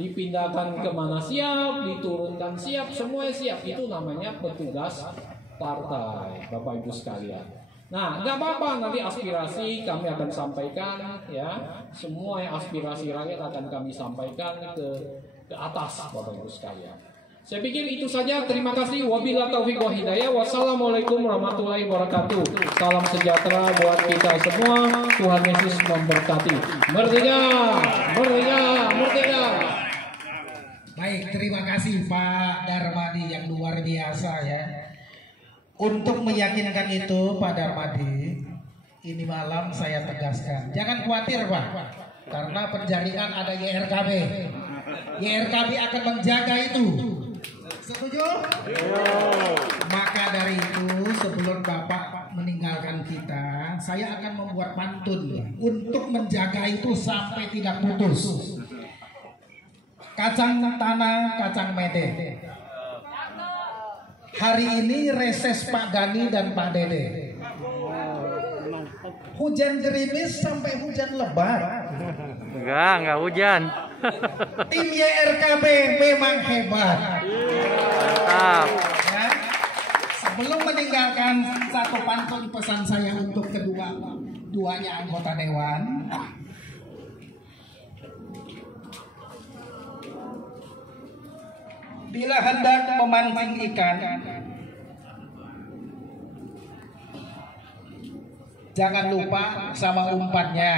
dipindahkan kemana siap, diturunkan siap, semua siap. Itu namanya petugas partai, Bapak Ibu sekalian. Nah, nggak apa-apa, nanti aspirasi kami akan sampaikan, ya. Semua yang aspirasi rakyat akan kami sampaikan ke atas, Bapak Ibu sekalian. Saya pikir itu saja. Terima kasih. Wabillahi taufiq wa hidayah. Wassalamualaikum warahmatullahi wabarakatuh. Salam sejahtera buat kita semua. Tuhan Yesus memberkati. Merdeka, merdeka, merdeka. Baik, terima kasih Pak Darmadi yang luar biasa ya. Untuk meyakinkan itu Pak Darmadi, ini malam saya tegaskan, jangan khawatir Pak, karena penjaringan ada YRKB. YRKB akan menjaga itu. Setuju? Maka dari itu sebelum Bapak meninggalkan kita, saya akan membuat pantun untuk menjaga itu sampai tidak putus. Kacang tanah, kacang mede. Hari ini reses Pak Gani dan Pak Dede. Hujan gerimis sampai hujan lebat. Enggak hujan. Tim YRKB memang hebat. Mantap. Ya. Sebelum meninggalkan, satu pantun pesan saya untuk duanya anggota dewan. Bila hendak memancing ikan, jangan lupa sama umpannya.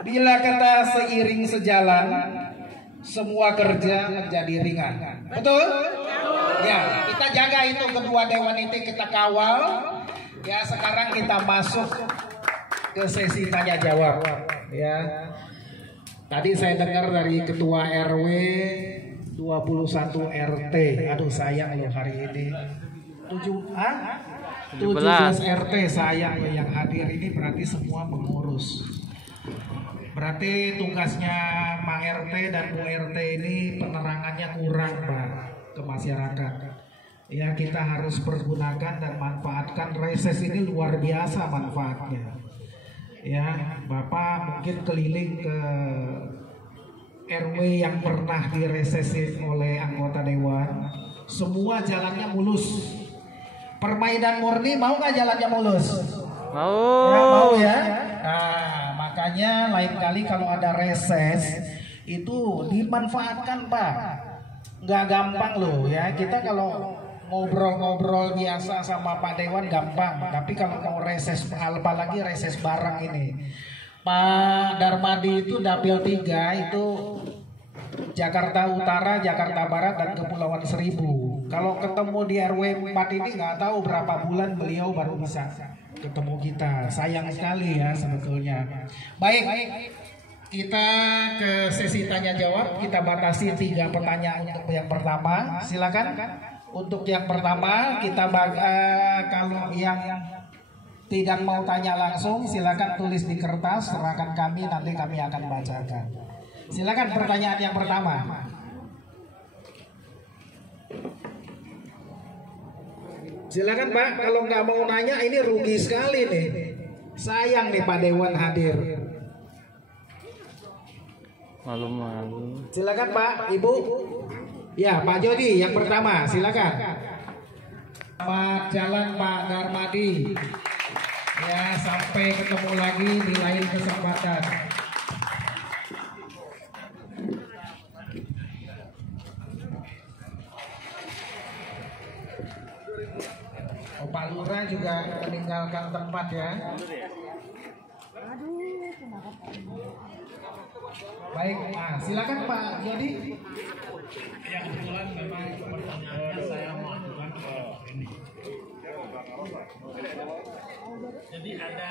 Bila kita seiring sejalan, semua kerja menjadi ringan. Betul? Ya, kita jaga itu kedua dewan itu, kita kawal. Ya, sekarang kita masuk ke sesi tanya jawab. Ya. Tadi saya dengar dari ketua RW 21 RT. Aduh sayang loh hari ini. 17 RT sayang loh yang hadir ini, berarti semua mengurus. Berarti tugasnya Pak RT dan Bu RT ini penerangannya kurang Pak ke masyarakat. Ya kita harus pergunakan dan manfaatkan reses ini, luar biasa manfaatnya. Ya Bapak mungkin keliling ke RW yang pernah diresesin oleh anggota dewan, semua jalannya mulus. Permainan murni mau nggak jalannya mulus? Mau. Ya, mau ya. Nah, makanya lain kali kalau ada reses itu dimanfaatkan Pak. Nggak gampang loh ya. Kita kalau ngobrol-ngobrol biasa sama Pak Dewan gampang. Tapi kalau mau reses, apalagi reses bareng ini. Pak Darmadi itu Dapil 3 itu Jakarta Utara, Jakarta Barat, dan Kepulauan Seribu. Kalau ketemu di RW 4 ini nggak tahu berapa bulan beliau baru bisa ketemu kita. Sayang sekali ya sebetulnya. Baik, kita ke sesi tanya jawab. Kita batasi 3 pertanyaan untuk yang pertama. Silakan. Untuk yang pertama kita kalau yang tidak mau tanya langsung silakan tulis di kertas, serahkan kami, nanti kami akan bacakan. Silakan pertanyaan yang pertama. Silakan Pak, kalau nggak mau nanya ini rugi sekali nih. Sayang nih Pak Dewan hadir. Malu-malu. Silakan Pak, Ibu. Ya Pak Jody yang pertama, silakan. Selamat jalan Pak Darmadi. Ya sampai ketemu lagi di lain kesempatan. Pak Lurah juga meninggalkan tempat ya. Baik, nah, silakan Pak Jody. Ya kebetulan memang pertanyaannya saya mau ajukan ke ini. Jadi ada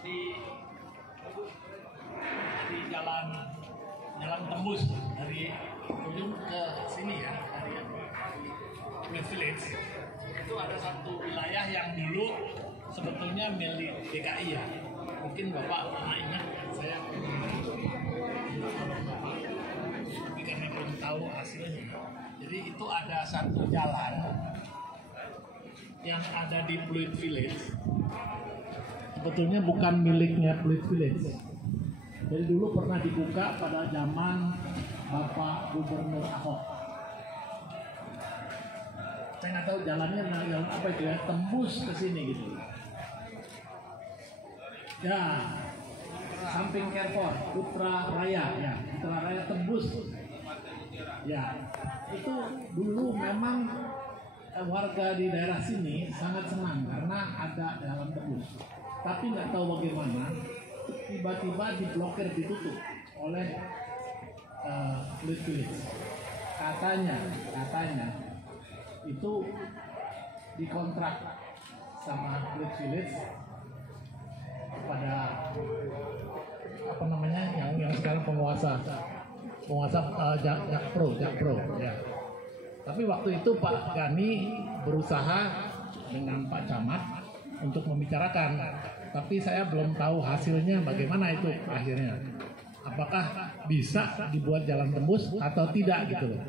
di jalan tembus dari ujung ke sini ya, dari Great Village. Itu ada satu wilayah yang dulu sebetulnya milik DKI ya. Mungkin Bapak pernah ingat, saya tapi karena belum tahu hasilnya. Jadi itu ada satu jalan yang ada di Pluit Village. Sebetulnya bukan miliknya Pluit Village. Jadi dulu pernah dibuka pada zaman Bapak Gubernur Ahok. Saya nggak tahu jalannya jalan apa itu ya, tembus ke sini gitu. Ya, samping Carrefour, Putra Raya, ya, Putra Raya tembus. Ya, itu dulu memang warga di daerah sini sangat senang karena ada jalan tembus. Tapi nggak tahu bagaimana, tiba-tiba diblokir, ditutup oleh Pluit Village. Katanya itu dikontrak sama Pluit Village pada apa namanya yang sekarang penguasa Jakpro ya. Tapi waktu itu Pak Gani berusaha dengan Pak Camat untuk membicarakan, tapi saya belum tahu hasilnya bagaimana itu akhirnya. Apakah bisa dibuat jalan tembus atau tidak gitu loh.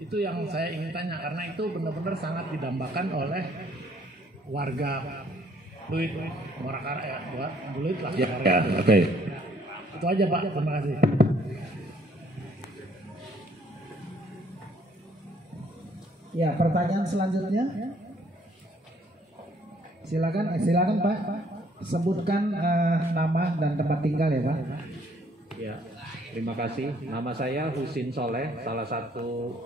Itu yang saya ingin tanya karena itu benar-benar sangat didambakan oleh warga Pluit, Morakara ya, buat Pluit lah. Ya, oke. Itu aja Pak, terima kasih. Ya, pertanyaan selanjutnya. Silakan Pak. Sebutkan nama dan tempat tinggal ya Pak. Ya, terima kasih. Nama saya Husin Soleh, salah satu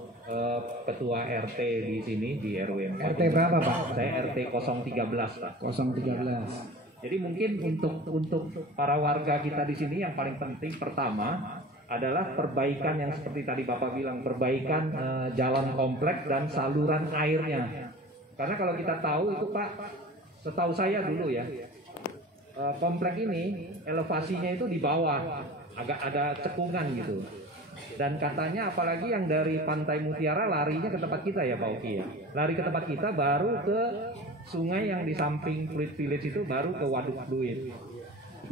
ketua RT di sini di RW 4. RT berapa Pak? Saya RT 013 Pak. 013. Jadi mungkin untuk para warga kita di sini yang paling penting pertama adalah perbaikan yang seperti tadi Bapak bilang, perbaikan jalan kompleks dan saluran airnya. Karena kalau kita tahu itu Pak, setahu saya dulu ya, komplek ini elevasinya itu di bawah, agak ada cekungan gitu. Dan katanya apalagi yang dari Pantai Mutiara larinya ke tempat kita ya Pak Oki ya. Lari ke tempat kita baru ke sungai yang di samping Pluit Village itu baru ke Waduk Pluit.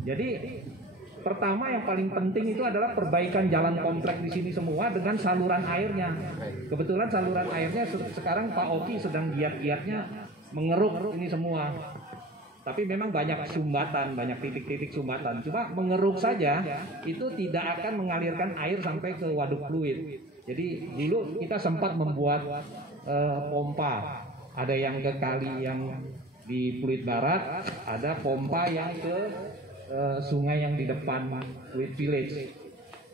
Jadi pertama yang paling penting itu adalah perbaikan jalan kompleks di sini semua dengan saluran airnya. Kebetulan saluran airnya sekarang Pak Oki sedang giat-giatnya mengeruk ini semua. Tapi memang banyak sumbatan, banyak titik-titik sumbatan. Cuma mengeruk saja itu tidak akan mengalirkan air sampai ke waduk fluid. Jadi dulu kita sempat membuat pompa. Ada yang ke kali yang di Fluid Barat, ada pompa yang ke sungai yang di depan Fluid Village.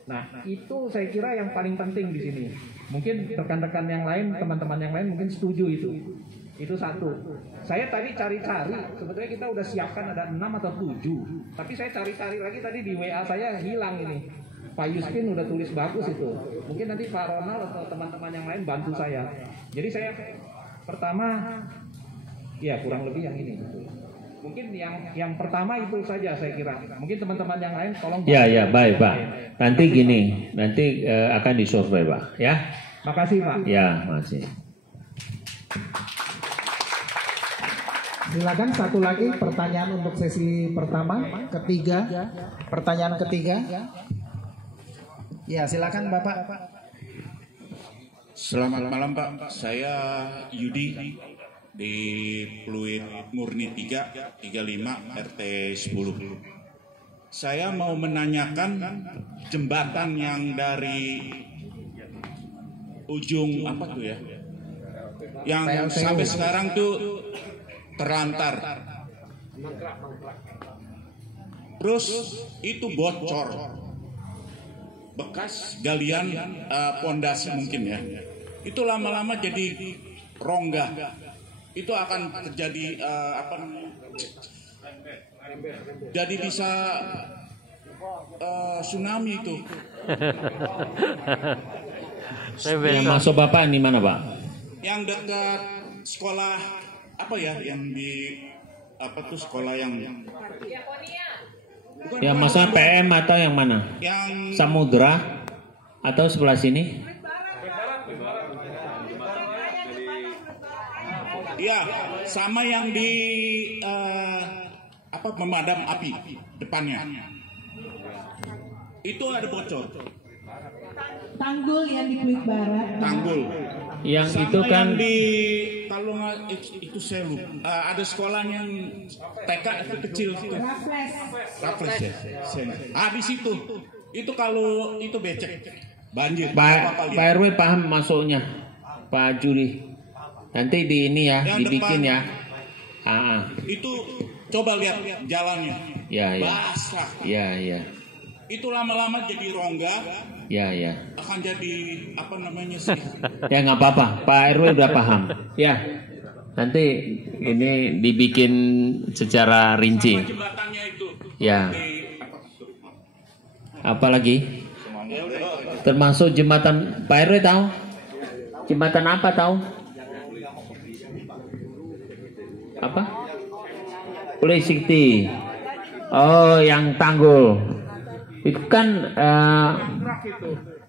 Nah, itu saya kira yang paling penting di sini. Mungkin rekan-rekan yang lain, teman-teman yang lain mungkin setuju itu. Itu satu. Saya tadi cari-cari, sebetulnya kita udah siapkan ada 6 atau 7. Tapi saya cari-cari lagi tadi di WA saya hilang ini. Pak Yuspin udah tulis bagus itu. Mungkin nanti Pak Ronald atau teman-teman yang lain bantu saya. Jadi saya pertama, ya kurang lebih yang ini. Mungkin yang pertama itu saja saya kira. Mungkin teman-teman yang lain tolong. Ya, baik Pak. Nanti gini, nanti akan disurvei Pak. Ya. Makasih Pak. Ya, makasih. Silakan satu lagi pertanyaan untuk sesi pertama, ketiga, pertanyaan ketiga. Ya, silakan Bapak. Selamat malam Pak, saya Yudi di Fluid Murni 3, 35 RT 10. Saya mau menanyakan jembatan yang dari ujung apa tuh ya, yang sampai sekarang tuh terlantar, terus itu bocor, bekas galian pondasi mungkin ya, itu lama-lama jadi rongga, itu akan terjadi apa namanya, jadi bisa tsunami itu. Yang masuk Bapak di mana Pak? Yang dekat sekolah apa ya, yang di apa tuh sekolah yang bukan, Yang masalah PM atau yang mana? Yang Samudra atau sebelah sini? Iya, sama yang di apa pemadam api depannya. Itu ada bocor. Tanggul yang di Fluid Barat. Tanggul. Yang sama itu kan yang di kalau nggak itu saya lupa. Ada sekolah yang TK itu kecil itu. Raffles ya. Di situ. Itu kalau itu becek banjir. Pak RW paham masuknya, Pak Juri. Nanti di ini ya, yang dibikin depan, ya. Itu coba lihat jalannya. Ya. Basah. Ya. Itu lama-lama jadi rongga. Ya. Akan jadi apa namanya sih? Ya nggak apa-apa, Pak RW udah paham. Ya. Nanti ini dibikin secara rinci. Sama jembatannya itu. Ya. Apalagi? Termasuk jembatan, Pak RW tahu? Jembatan apa tahu? Apa? Pulisiti. Oh, yang Tanggul. Itu kan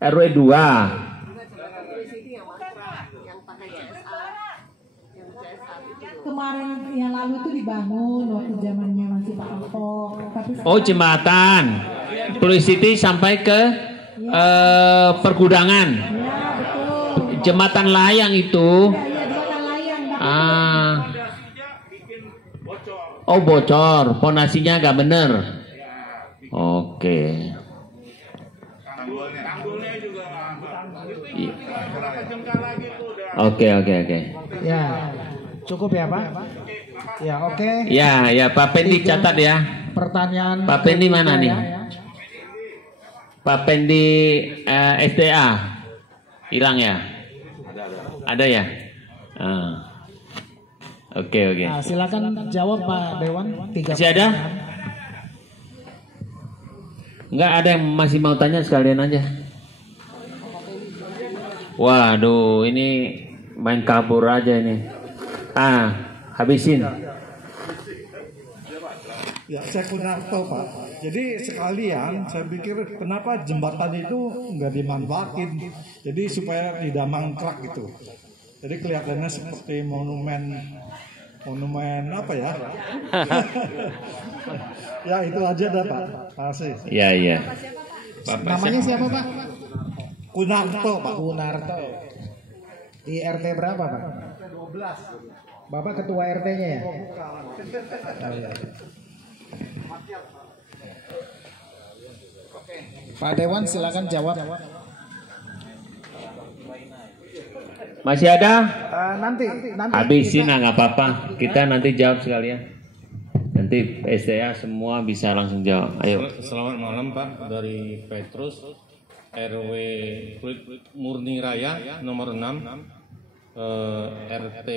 RW 2. Kemarin yang lalu itu dibangun waktu zamannya masih Pak Ahok. Oh, jembatan. Pulisiti sampai ke pergudangan. Ya, betul. Jembatan layang itu. Iya, jembatan layang. Oh, bocor. Pondasinya nggak bener. Oke. Tanggulnya juga. Oke. Ya, cukup ya Pak. Ya, oke. Ya, Pak Pendi catat ya. Pertanyaan. Pak Pendi mana nih? Pak Pendi SDA hilang ya? Ada ya? Oke. Nah, silakan jawab Pak Dewan. Masih ada? Enggak ada yang masih mau tanya, sekalian aja. Waduh, ini main kabur aja ini. Habisin. Ya, saya kurang tahu Pak. Jadi sekalian saya pikir kenapa jembatan itu nggak dimanfaatin. Jadi supaya tidak mangkrak gitu. Jadi kelihatannya seperti monumen apa ya? Ya itu aja dah Pak. Makasih. Iya. Namanya siapa Pak? Kunarto Pak. Kunarto. Di RT berapa Pak? Bapak ketua RT-nya ya? Pak Dewan silakan jawab. Masih ada? Nanti. Habisin lah, nggak apa-apa. Kita nanti jawab sekalian. Nanti SDA semua bisa langsung jawab. Ayo. Selamat malam Pak, dari Petrus RW Murni Raya nomor 6 RT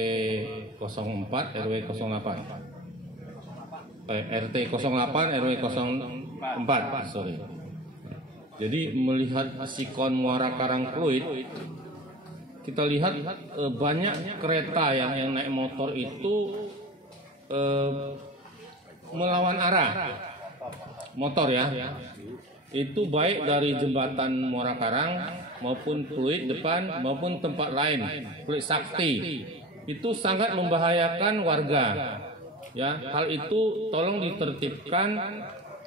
04 RW 08 RT 08 RW 04 sorry. Jadi melihat sikon Muara Karangfluit, kita lihat banyak kereta yang naik motor itu melawan arah motor ya. Itu baik dari jembatan Muara Karang maupun Fluit depan maupun tempat lain, Fluit Sakti. Itu sangat membahayakan warga. Ya, hal itu tolong ditertibkan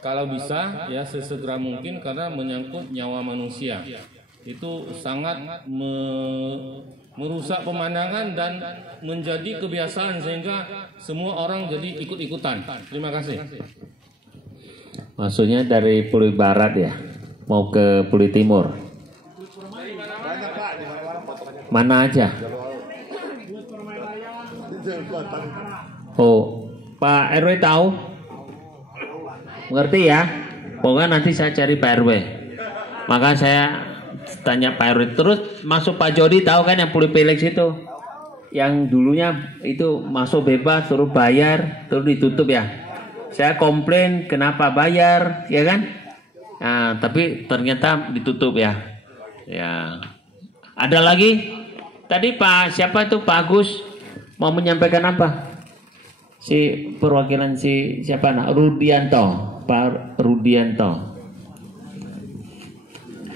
kalau bisa ya sesegera mungkin karena menyangkut nyawa manusia. Itu sangat merusak pemandangan dan menjadi kebiasaan sehingga semua orang jadi ikut-ikutan. Terima kasih. Maksudnya dari Pluit Barat ya, mau ke Pluit Timur. Mana aja? Oh, Pak RW tahu? Ngerti ya? Pokoknya nanti saya cari Pak RW. Maka saya tanya Pak RW. Terus masuk Pak Jody tahu kan yang Pluit Felix itu? Yang dulunya itu masuk bebas, suruh bayar, terus ditutup ya. Saya komplain kenapa bayar, ya kan? Nah, tapi ternyata ditutup ya. Ya. Ada lagi? Tadi Pak siapa itu Pak Agus mau menyampaikan apa? Si perwakilan si siapa nak? Rudianto, Pak Rudianto.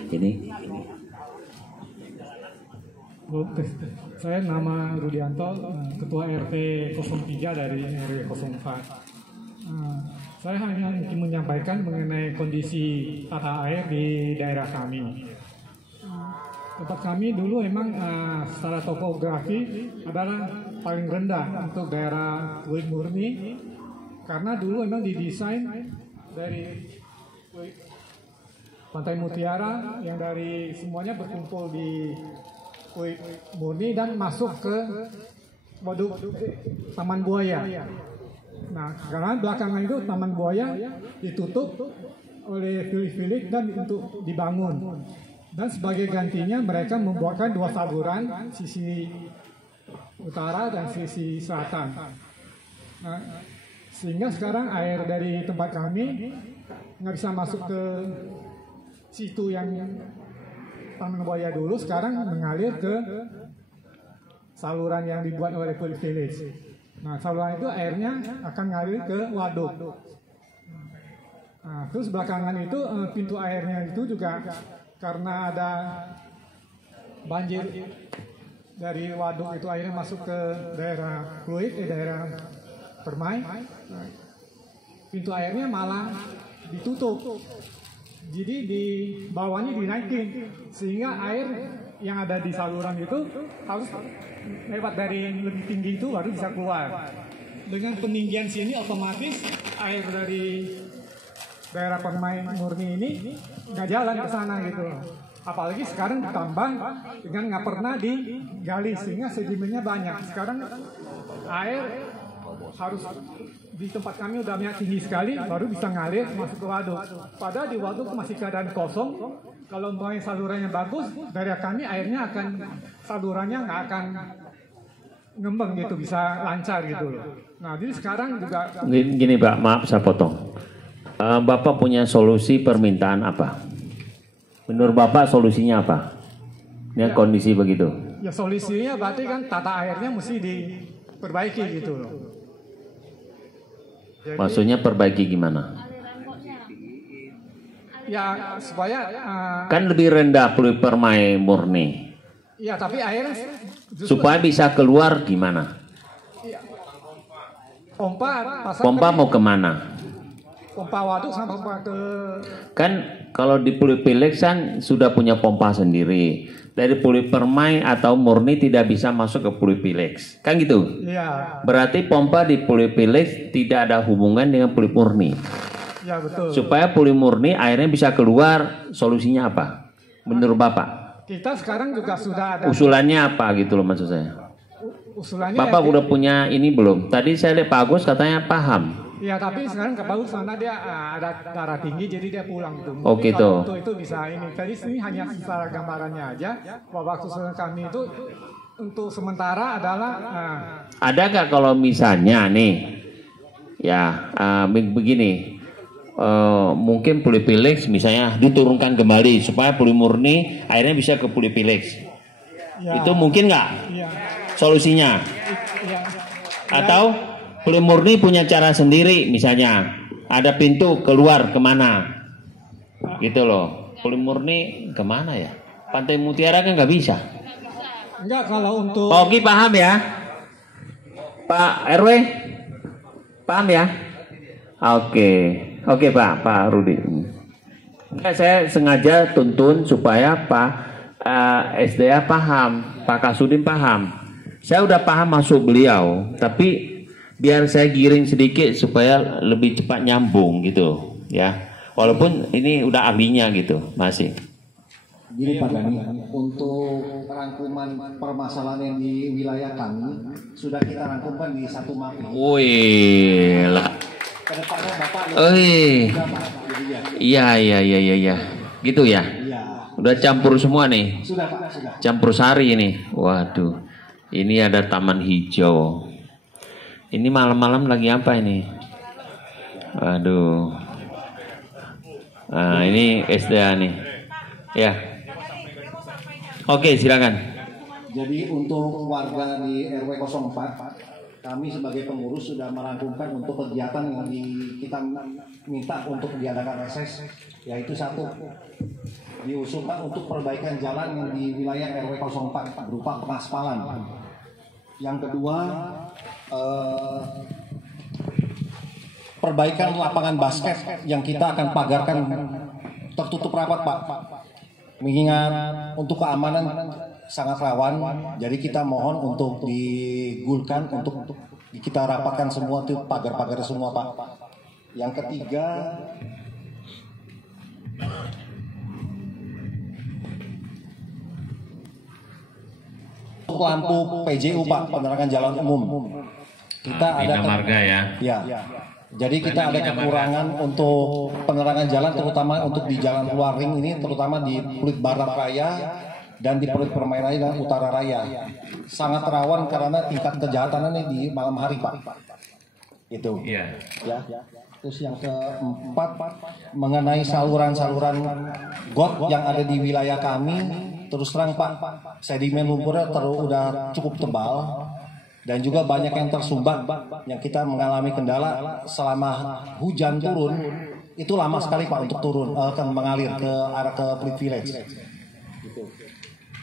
Ini. Saya nama Rudianto, Ketua RT 03 dari RW 04. Saya hanya ingin menyampaikan mengenai kondisi tata air di daerah kami. Tempat kami dulu memang secara topografi adalah paling rendah untuk daerah Fluit Murni karena dulu memang didesain dari Pantai Mutiara yang dari semuanya berkumpul di Fluit Murni dan masuk ke waduk Taman Buaya. Nah, karena belakangan itu Taman Buaya ditutup oleh Philip dan untuk dibangun. Dan sebagai gantinya mereka membuatkan dua saluran, sisi utara dan sisi selatan. Nah, sehingga sekarang air dari tempat kami nggak bisa masuk ke situ yang Taman Buaya dulu, sekarang mengalir ke saluran yang dibuat oleh Philip. Nah, saluran itu airnya akan ngalir ke waduk. Nah, terus belakangan itu pintu airnya itu juga karena ada banjir dari waduk itu airnya masuk ke daerah Fluit, daerah Permai. Nah, pintu airnya malah ditutup. Jadi di bawahnya dinaikin sehingga air yang ada di saluran itu harus lewat dari yang lebih tinggi itu baru bisa keluar. Dengan peninggian sini otomatis air dari daerah Permai Murni ini nggak jalan ke sana gitu. Apalagi sekarang ditambah dengan nggak pernah digali sehingga sedimennya banyak. Sekarang air harus di tempat kami udah tinggi sekali baru bisa ngalir masuk ke waduk. Padahal di waduk masih keadaan kosong. Kalau mau salurannya bagus, dari kami airnya akan salurannya nggak akan ngembang gitu, bisa lancar gitu loh. Nah, jadi sekarang juga gini Pak, maaf saya potong. Bapak punya solusi permintaan apa? Menurut Bapak solusinya apa? Yang kondisi begitu. Ya solusinya berarti kan tata airnya mesti diperbaiki gitu loh. Jadi, maksudnya perbaiki gimana? Ya supaya kan lebih rendah Pluit Permai Murni. Ya tapi airnya supaya bisa keluar gimana? Pompa mau kemana? pompa waduk sama pompa ke Kan kalau di Pulipilex kan sudah punya pompa sendiri. Dari Pulipermai atau murni tidak bisa masuk ke Pulipilex. Kan gitu? Iya. Berarti pompa di Pulipilex tidak ada hubungan dengan Pulipurni. Ya betul. Supaya Pulimurni airnya bisa keluar, solusinya apa? Menurut Bapak? Kita sekarang juga sudah ada Usulannya apa gitu loh maksud saya? usulannya. Bapak ya, udah punya ini belum? Tadi saya lihat Pak Agus katanya paham. ya tapi sekarang ke Bagus karena dia ada darah tinggi jadi dia pulang gitu. Oh, Mungkin gitu. kalau untuk itu bisa ini. Tadi sini hanya secara gambarannya aja. Bahwa usulan kami itu untuk sementara adalah Ada nggak kalau misalnya nih, ya begini, mungkin Pulipilex misalnya diturunkan kembali supaya Pulimurni airnya bisa ke Pulipilex. ya, Itu mungkin nggak ya, solusinya? ya, Atau Pulimurni punya cara sendiri, misalnya ada pintu keluar kemana, gitu loh. Pulimurni kemana ya? Pantai Mutiara kan nggak bisa. enggak kalau untuk Pak Oki paham ya? Pak RW paham ya? Oke Pak Rudi. Saya sengaja tuntun supaya Pak SDA paham, Pak Kasudin paham. Saya udah paham masuk beliau, tapi biar saya giring sedikit supaya lebih cepat nyambung gitu, ya. Walaupun ini udah ahlinya gitu, masih. Gini Pak Gani, untuk rangkuman permasalahan yang di wilayah kami sudah kita rangkumkan di satu mapi. Wih, lah. Kedepannya Bapak Iya. Gitu ya. Iya. Udah campur semua nih. Sudah Pak, sudah. Campur sari ini. Waduh. Ini ada taman hijau. Ini malam-malam lagi apa ini? Waduh. Nah, ini SDA nih. Ya. Oke, silakan. Jadi untuk warga di RW 04, kami sebagai pengurus sudah merangkumkan untuk kegiatan yang kita minta untuk diadakan reses, yaitu satu, diusulkan untuk perbaikan jalan yang di wilayah RW 04 berupa pengaspalan. Yang kedua, perbaikan lapangan basket yang kita akan pagarkan tertutup rapat Pak. Mengingat untuk keamanan sangat rawan, jadi kita mohon untuk digulkan untuk kita rapatkan semua tuh pagar-pagar semua Pak. Yang ketiga, untuk lampu PJU Pak, penerangan jalan umum. Kita ada marga ya. Ya. Jadi kita ada kekurangan untuk penerangan jalan, terutama untuk di jalan luar ring ini, terutama di Pluit Barat Raya dan di Pluit Permai Raya dan Utara Raya. Sangat rawan karena tingkat kejahatannya di malam hari Pak. Itu. Iya. Ya. Terus yang keempat mengenai saluran-saluran got yang ada di wilayah kami, terus terang Pak, sedimen lumpurnya udah cukup tebal. Dan juga banyak yang tersumbat yang kita mengalami kendala selama hujan turun itu lama sekali Pak untuk turun akan mengalir ke arah ke Pluit Village.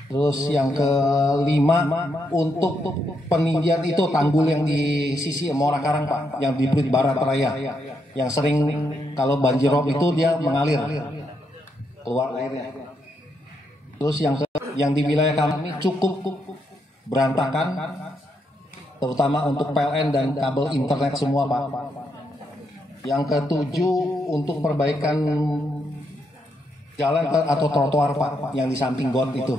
Terus yang kelima untuk peninggian itu tanggul yang di sisi Muara Karang Pak, yang di Pluit Barat Raya, yang sering kalau banjir rob itu dia mengalir keluar airnya. Terus yang di wilayah kami cukup berantakan, terutama untuk PLN dan kabel internet semua Pak. Yang ketujuh untuk perbaikan jalan atau trotoar Pak yang di samping got itu.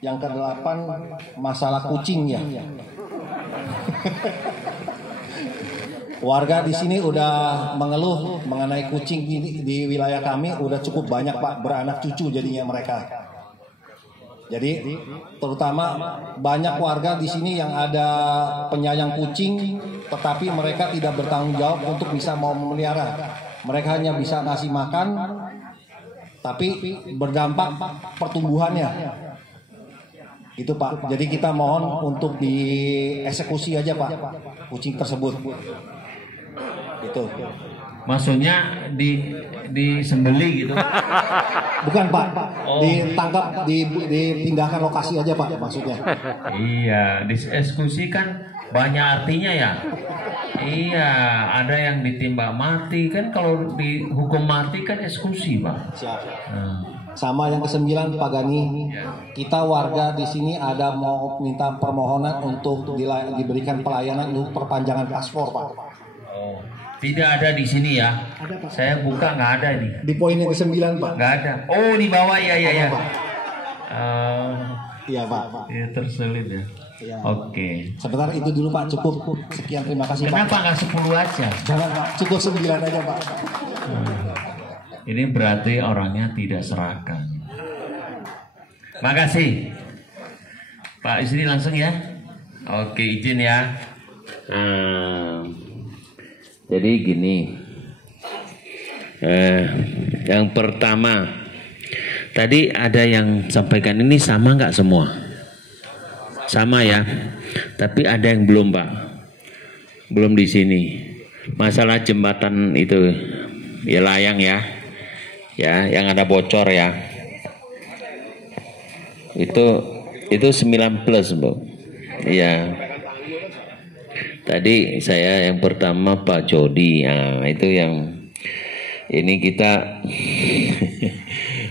Yang kedelapan masalah kucing ya. Warga di sini udah mengeluh mengenai kucing di wilayah kami udah cukup banyak Pak, beranak cucu jadinya mereka. Jadi terutama banyak warga di sini yang ada penyayang kucing, tetapi mereka tidak bertanggung jawab untuk bisa mau memelihara. Mereka hanya bisa ngasih makan, tapi berdampak pertumbuhannya. Itu Pak. Jadi kita mohon untuk dieksekusi aja Pak kucing tersebut. Itu. Maksudnya disembeli gitu. Bukan Pak, ditangkap, dipindahkan lokasi aja Pak maksudnya. Iya, dieksekusi kan banyak artinya ya. Iya, ada yang ditembak mati kan, kalau dihukum mati kan eksekusi, Pak. Siap. Sama yang ke-9 Pak Gani, kita warga di sini ada mau minta permohonan untuk diberikan pelayanan untuk perpanjangan paspor, Pak. Oh, tidak ada di sini ya? Saya buka nggak ada nih. Di poin yang ke-9 Pak. Nggak ada. Oh, di bawah ya. Iya Pak. Ya, terselip ya. Ya. Oke. Sebentar itu dulu Pak, cukup. Sekian, terima kasih Pak. Kenapa nggak 10 aja? Jangan Pak, cukup 9 aja Pak. Ini berarti orangnya tidak seragam. Makasih. Pak Isri langsung ya. Oke, izin ya. Jadi gini. Yang pertama, tadi ada yang sampaikan ini sama nggak semua? Sama ya. Tapi ada yang belum, Pak. Belum di sini. Masalah jembatan itu ya, layang ya. Ya, yang ada bocor ya. Itu 9 plus, Bu. Iya. Tadi saya yang pertama Pak Jody. Nah, itu yang ini kita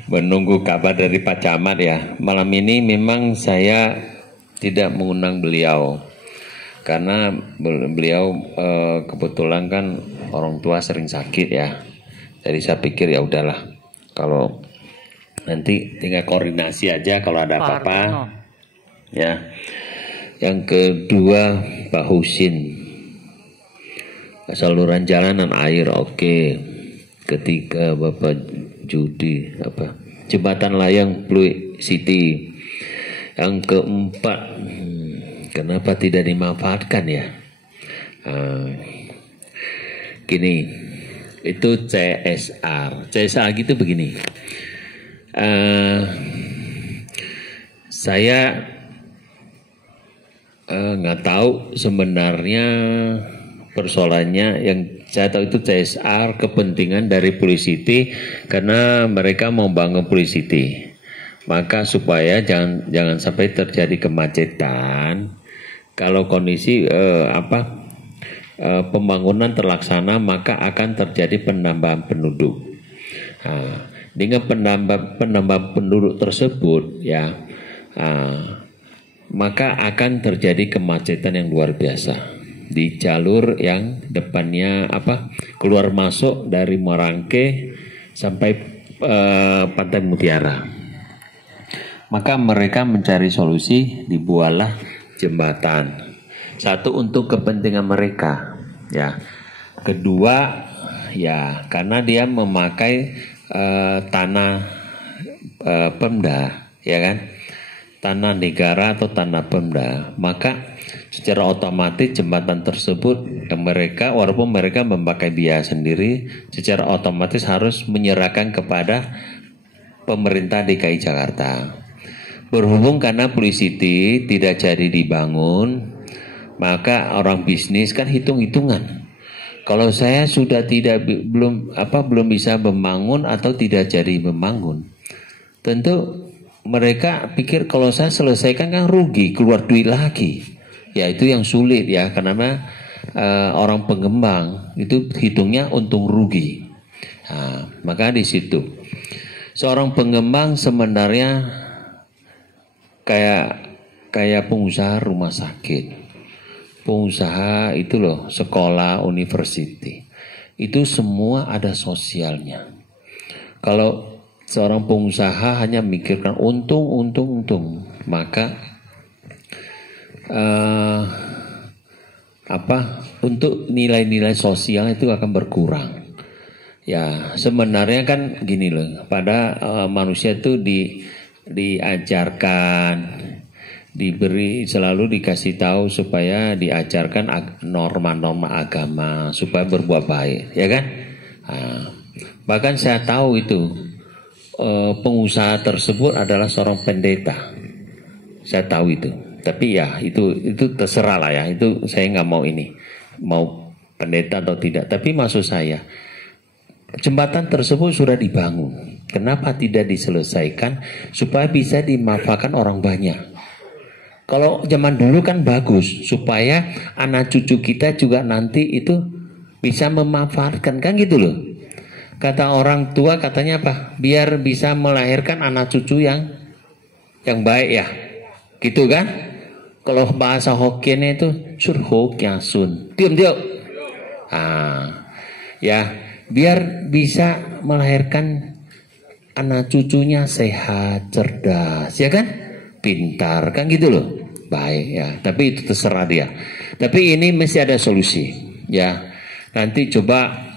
menunggu kabar dari Pak Camat ya. Malam ini memang saya tidak mengundang beliau karena beliau kebetulan kan orang tua sering sakit ya. Jadi saya pikir ya udahlah, kalau nanti tinggal koordinasi aja kalau ada apa-apa ya. Yang kedua Pak Husin, saluran jalanan air oke. Ketiga Bapak Judi jembatan layang Pluit City. Yang keempat, kenapa tidak dimanfaatkan ya? Gini, itu CSR gitu begini. Saya nggak tahu sebenarnya persoalannya. Yang saya tahu itu CSR kepentingan dari Pluit City karena mereka mau bangun Pluit City. Maka supaya jangan sampai terjadi kemacetan. Kalau kondisi pembangunan terlaksana, maka akan terjadi penambahan penduduk. Dengan penambahan penduduk tersebut ya, maka akan terjadi kemacetan yang luar biasa di jalur yang depannya keluar masuk dari Morangke sampai Pantai Mutiara. Maka mereka mencari solusi, dibuatlah jembatan. Satu, untuk kepentingan mereka ya. Kedua ya, karena dia memakai tanah Pemda ya kan, tanah negara atau tanah Pemda, maka secara otomatis jembatan tersebut mereka, walaupun mereka memakai biaya sendiri, secara otomatis harus menyerahkan kepada pemerintah DKI Jakarta. Berhubung karena Pluit City tidak jadi dibangun, maka orang bisnis kan hitung-hitungan. Kalau saya sudah belum bisa membangun atau tidak jadi membangun, tentu mereka pikir kalau saya selesaikan kan rugi, keluar duit lagi. Ya itu yang sulit ya, karena orang pengembang itu hitungnya untung rugi. Nah, maka di situ seorang pengembang sebenarnya kayak pengusaha rumah sakit, pengusaha itu loh, sekolah, university, itu semua ada sosialnya. Kalau seorang pengusaha hanya mikirkan untung, maka untuk nilai-nilai sosial itu akan berkurang. Ya sebenarnya kan gini loh, pada manusia itu diajarkan, selalu dikasih tahu supaya diajarkan norma-norma agama supaya berbuat baik, ya kan? Bahkan saya tahu itu pengusaha tersebut adalah seorang pendeta, saya tahu itu. Tapi ya itu terserah lah ya, itu saya nggak mau pendeta atau tidak. Tapi maksud saya, jembatan tersebut sudah dibangun, kenapa tidak diselesaikan supaya bisa dimanfaatkan orang banyak? Kalau zaman dulu kan bagus supaya anak cucu kita juga nanti itu bisa memanfaatkan kan gitu loh. Kata orang tua katanya apa? Biar bisa melahirkan anak cucu yang baik ya. Gitu kan? Kalau bahasa Hokkien itu surho sun. Diam. Ya, biar bisa melahirkan anak cucunya sehat, cerdas, ya kan? Pintar kan gitu loh. Baik ya, tapi itu terserah dia. Tapi ini mesti ada solusi ya. Nanti coba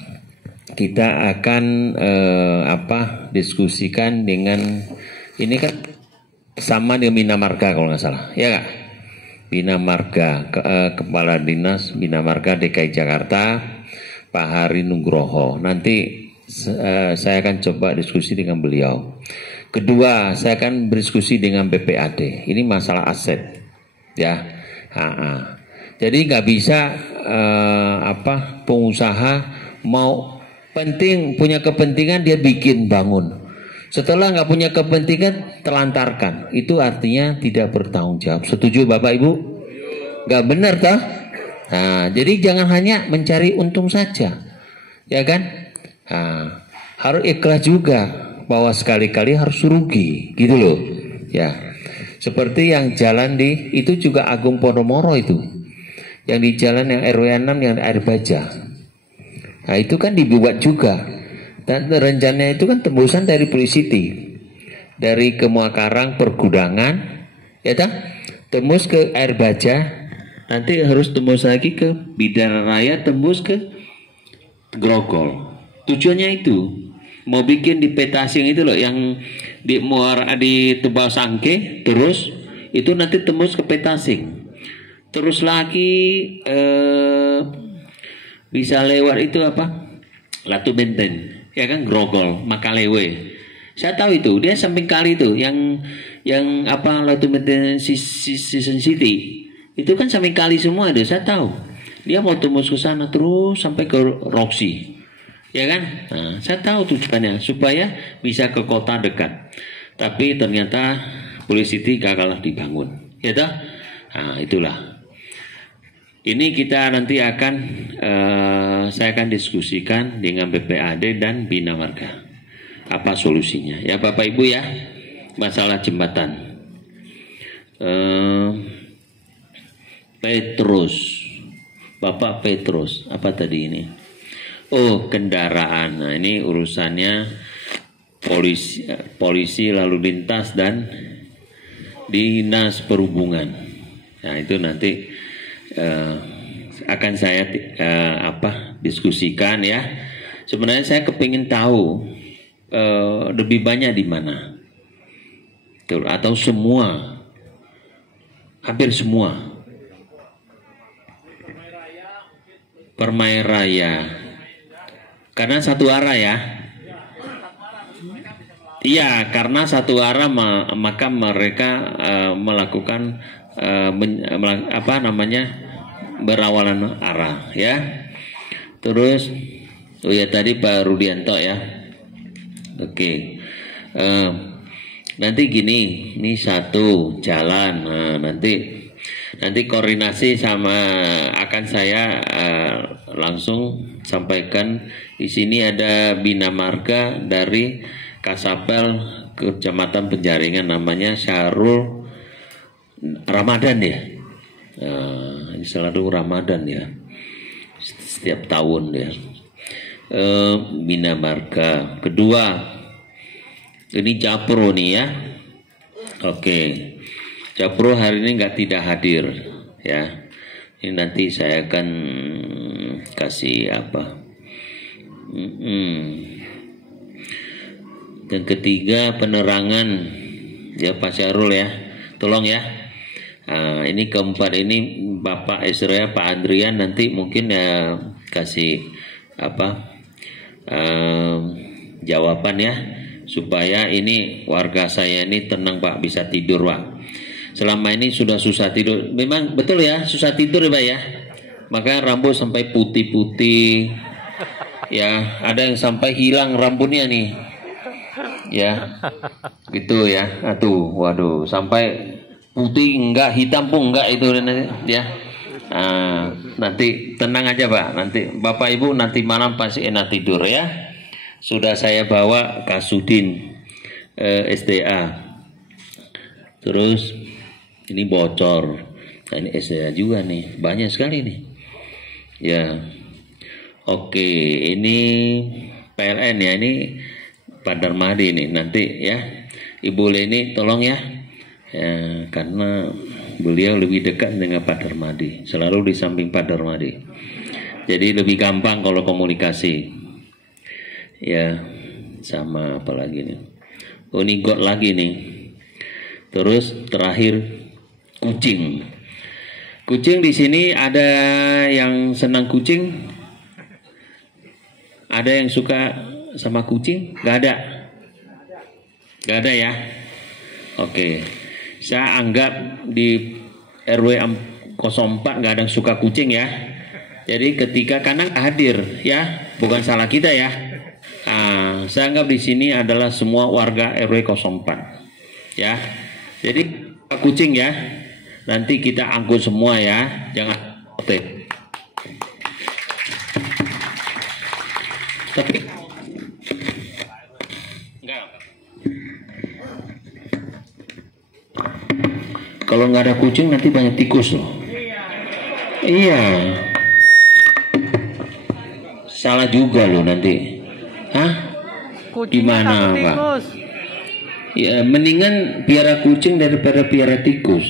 kita akan diskusikan dengan ini kan sama dengan Bina Marga kalau nggak salah, ya nggak? Bina Marga, Kepala Dinas Bina Marga DKI Jakarta, Pak Hari Nugroho. Nanti saya akan coba diskusi dengan beliau. Kedua, saya akan berdiskusi dengan BPAD. Ini masalah aset. Ya, jadi nggak bisa pengusaha mau punya kepentingan dia bikin bangun, setelah nggak punya kepentingan telantarkan, itu artinya tidak bertanggung jawab. Setuju Bapak Ibu? Nggak benar toh? Nah, jadi jangan hanya mencari untung saja, ya kan? Harus ikhlas juga bahwa sekali-kali harus rugi, gitu loh, ya. Seperti yang jalan itu juga Agung Podomoro itu. Yang di jalan yang RW 6 yang air baja. Nah itu kan dibuat juga. Dan rencananya itu kan tembusan dari Policity. Dari Kemuakarang Pergudangan. Ya tak? Tembus ke air baja. Nanti harus tembus lagi ke Bidara Raya. Tembus ke Grogol. Tujuannya itu. Mau bikin di Petasing itu loh, yang di Muara di Tebal Sangke, terus itu nanti tembus ke Petasing, terus lagi bisa lewat itu apa, Latu Benten, ya kan, Grogol, Makalewe. Saya tahu itu, dia samping kali itu, yang apa Latu Benten Season City, itu kan samping kali semua itu, saya tahu. Dia mau tembus ke sana terus sampai ke Roxy. Ya kan? Nah, saya tahu tujuannya supaya bisa ke kota dekat. Tapi ternyata Policity gagal dibangun. Ya toh? Nah, itulah. Ini kita nanti akan saya akan diskusikan dengan BPAD dan Bina Marga. Apa solusinya? Ya Bapak Ibu ya. Masalah jembatan. Petrus. Bapak Petrus, apa tadi ini? Oh, kendaraan. Nah, ini urusannya polisi lalu lintas dan dinas perhubungan. Nah, itu nanti akan saya diskusikan ya. Sebenarnya saya kepingin tahu lebih banyak di mana, atau semua, hampir semua. Permai Raya. Karena satu arah ya. Iya, karena satu arah maka mereka melakukan berawalan arah ya. Terus oh ya tadi Pak Rudianto ya. Oke. Nanti gini, ini satu jalan. Nah, nanti koordinasi sama akan saya langsung sampaikan. Di sini ada Bina Marga dari Kasapel Kecamatan Penjaringan, namanya Syahrul Ramadan ya. Ini selalu Ramadan ya. Setiap tahun ya. Bina Marga. Kedua, ini Japro nih ya. Oke. Japro hari ini tidak hadir ya. Ini nanti saya akan kasih apa. Dan ketiga penerangan ya Pak Syahrul ya. Tolong ya. Ini keempat ini Bapak Israel, Pak Adrian nanti mungkin ya kasih apa jawaban ya, supaya ini warga saya ini tenang Pak, bisa tidur Pak. Selama ini sudah susah tidur, memang betul ya, susah tidur ya Pak ya. Maka rambut sampai putih-putih ya, ada yang sampai hilang rambutnya nih ya, gitu ya. Aduh, waduh, sampai putih enggak, hitam pun enggak itu ya. Nanti tenang aja Pak, nanti Bapak Ibu nanti malam pasti enak tidur ya. Sudah saya bawa Kasudin SDA. Terus ini bocor. Nah, ini SDA juga nih, banyak sekali nih. Ya. Oke, ini PLN ya, ini Pak Darmadi nih nanti ya. Ibu Leni tolong ya. Ya, karena beliau lebih dekat dengan Pak Darmadi, selalu di samping Pak Darmadi. Jadi lebih gampang kalau komunikasi. Ya, sama apa lagi nih? Oh, ini got lagi nih. Terus terakhir kucing. Kucing di sini ada yang senang kucing? Ada yang suka sama kucing? Gak ada? Gak ada ya? Oke. Saya anggap di RW 04 nggak ada yang suka kucing ya. Jadi ketika Kanang hadir ya, bukan salah kita ya. Saya anggap di sini adalah semua warga RW 04 ya. Jadi kucing ya, nanti kita angkut semua ya, jangan otek. Tapi kalau nggak ada kucing nanti banyak tikus loh. Iya. Salah juga loh nanti. Hah? Gimana Pak? Ya mendingan piara kucing daripada piara tikus.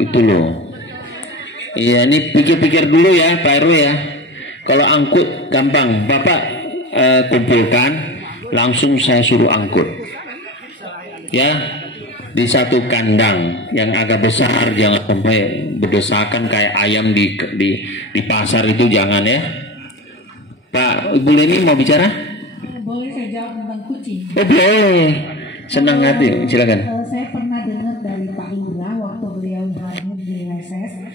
Itu loh. Iya, ini pikir-pikir dulu ya Pak RW ya. Kalau angkut gampang, Bapak kumpulkan, langsung saya suruh angkut. Ya. Di satu kandang yang agak besar, jangan sampai berdesakan kayak ayam di pasar itu, jangan ya. Pak Ibu Leni mau bicara? Boleh saya jawab tentang kucing? Oh boleh, senang hati, silakan. Saya pernah dengar dari Pak Lurah waktu beliau hadir di LSS,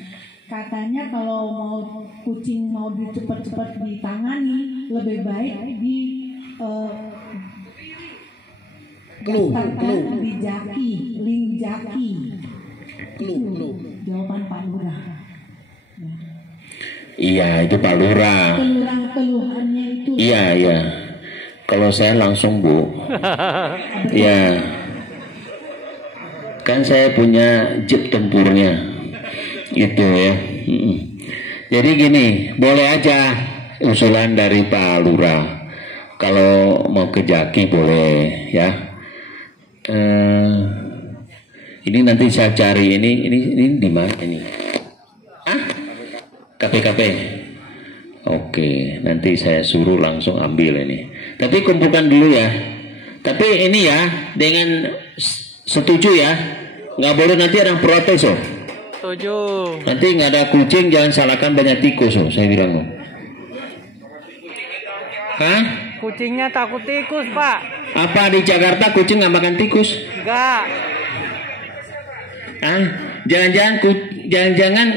katanya kalau kucing mau cepat-cepat ditangani, lebih baik di Jaki, Ling Jaki. Jawaban Pak Lurah. Iya, itu Pak Lurah. Keluhannya itu. Iya. Kalau saya langsung Bu. Ya. Kan saya punya jeep tempurnya. Itu ya. Jadi gini, boleh aja usulan dari Pak Lurah. Kalau mau ke Jaki boleh ya. Ini nanti saya cari ini di mana ini? KPKP. Oke, nanti saya suruh langsung ambil ini. Tapi kumpulkan dulu ya. Tapi ini ya dengan setuju ya. Nggak boleh nanti ada yang protes oh. Setuju. Nanti nggak ada kucing, jangan salahkan banyak tikus oh. Saya bilang oh. Hah? Kucingnya takut tikus Pak. Apa di Jakarta kucing nggak makan tikus? Enggak. Jangan-jangan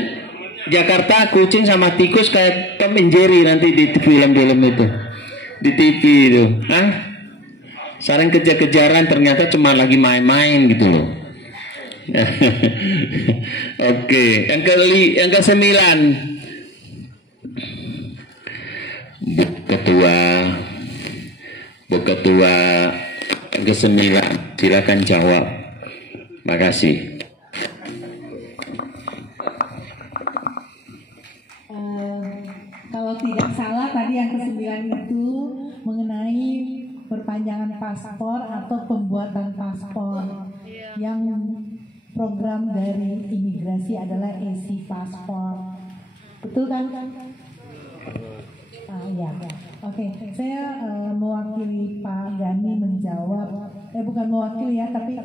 Jakarta kucing sama tikus kayak Tom and Jerry nanti di film-film itu, di TV itu. Saling kejar-kejaran ternyata cuma lagi main-main gitu loh. Oke, yang ke-9 Bu Ketua ke-9 silakan jawab. Makasih. Kalau tidak salah tadi yang ke-9 itu mengenai perpanjangan paspor atau pembuatan paspor. Yang program dari imigrasi adalah EC paspor. Betul kan? Ya. Oke, saya mewakili Pak Gani menjawab. Bukan mewakili ya, tapi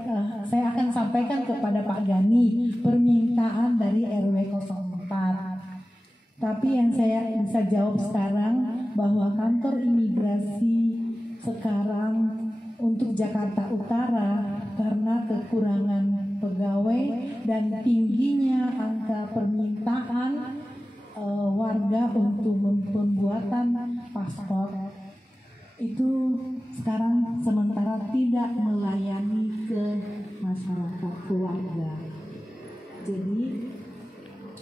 saya akan sampaikan kepada Pak Gani permintaan dari RW 04. Tapi yang saya bisa jawab sekarang bahwa kantor imigrasi sekarang untuk Jakarta Utara karena kekurangan pegawai dan tingginya angka permintaan warga untuk pembuatan paspor itu sekarang sementara tidak melayani ke masyarakat keluarga. Jadi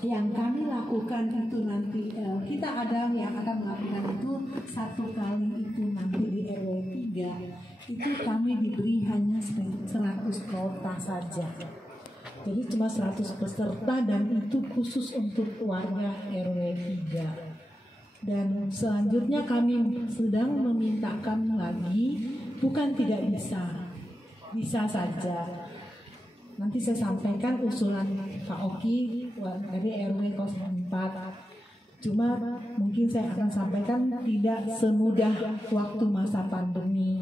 yang kami lakukan itu nanti kita ada yang akan melakukan itu 1 kali itu nanti di RW 3 itu kami diberi hanya 100 kuota saja. Jadi cuma 100 peserta dan itu khusus untuk warga RW 3. Dan selanjutnya kami sedang memintakan lagi, bukan tidak bisa, bisa saja. Nanti saya sampaikan usulan Pak Oki dari RW 04. Cuma mungkin saya akan sampaikan tidak semudah waktu masa pandemi.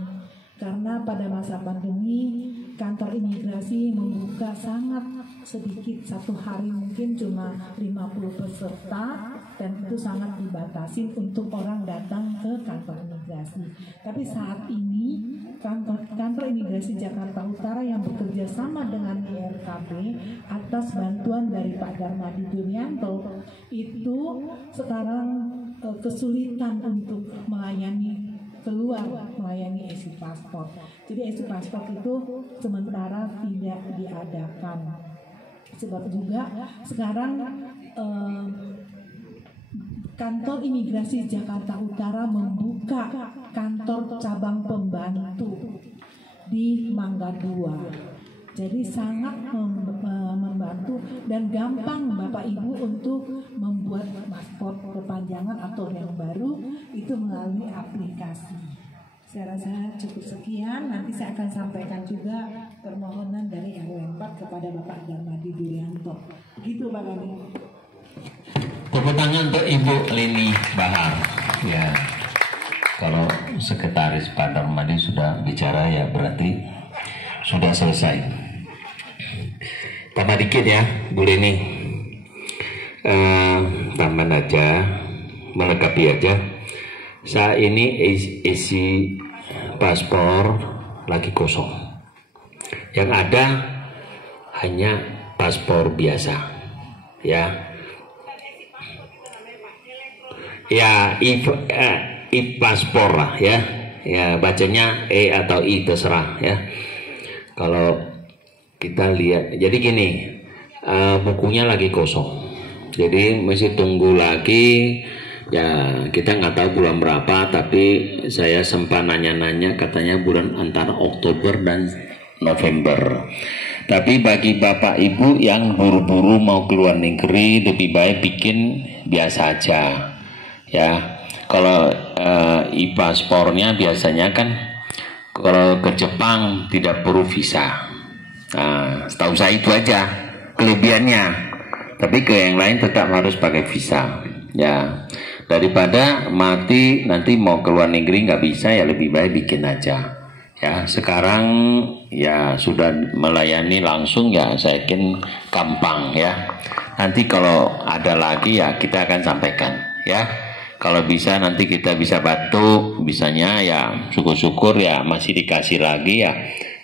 Karena pada masa pandemi kantor imigrasi membuka sangat sedikit, 1 hari mungkin cuma 50 peserta dan itu sangat dibatasi untuk orang datang ke kantor imigrasi. Tapi saat ini kantor imigrasi Jakarta Utara yang bekerja sama dengan IRKB atas bantuan dari Pak Darmadi Durianto itu sekarang kesulitan untuk melayani isi paspor. Jadi isi paspor itu sementara tidak diadakan. Sebab juga sekarang kantor imigrasi Jakarta Utara membuka kantor cabang pembantu di Mangga 2. Jadi sangat membantu dan gampang Bapak Ibu untuk membuat paspor perpanjangan atau yang baru itu melalui aplikasi. Saya rasa cukup sekian. Nanti saya akan sampaikan juga permohonan dari RW 4 kepada Bapak Darmadi Durianto. Begitu Pak Gani. Tepuk tangan untuk Ibu Leni Bahar. Ya, kalau Sekretaris Pak Darmadi sudah bicara ya berarti sudah selesai. Tambah dikit ya, Bu Leni. Tambah aja, melengkapi aja. Saat ini isi paspor lagi kosong. Yang ada hanya paspor biasa, ya. Ya, paspor lah ya. Ya, bacanya E atau I terserah ya. Kalau kita lihat, jadi gini, bukunya lagi kosong. Jadi mesti tunggu lagi. Ya, kita nggak tahu bulan berapa, tapi saya sempat nanya-nanya katanya bulan antara Oktober dan November. Tapi bagi Bapak Ibu yang buru-buru mau keluar negeri, lebih baik bikin biasa aja. Ya, kalau e-paspornya biasanya kan kalau ke Jepang tidak perlu visa. Nah, setahu saya itu aja kelebihannya. Tapi ke yang lain tetap harus pakai visa. Ya, daripada mati nanti mau keluar negeri nggak bisa, ya lebih baik bikin aja. Ya, sekarang ya sudah melayani langsung ya, saya yakin gampang ya. Nanti kalau ada lagi ya kita akan sampaikan ya. Kalau bisa nanti kita bisa bantu, bisanya ya syukur-syukur ya masih dikasih lagi ya.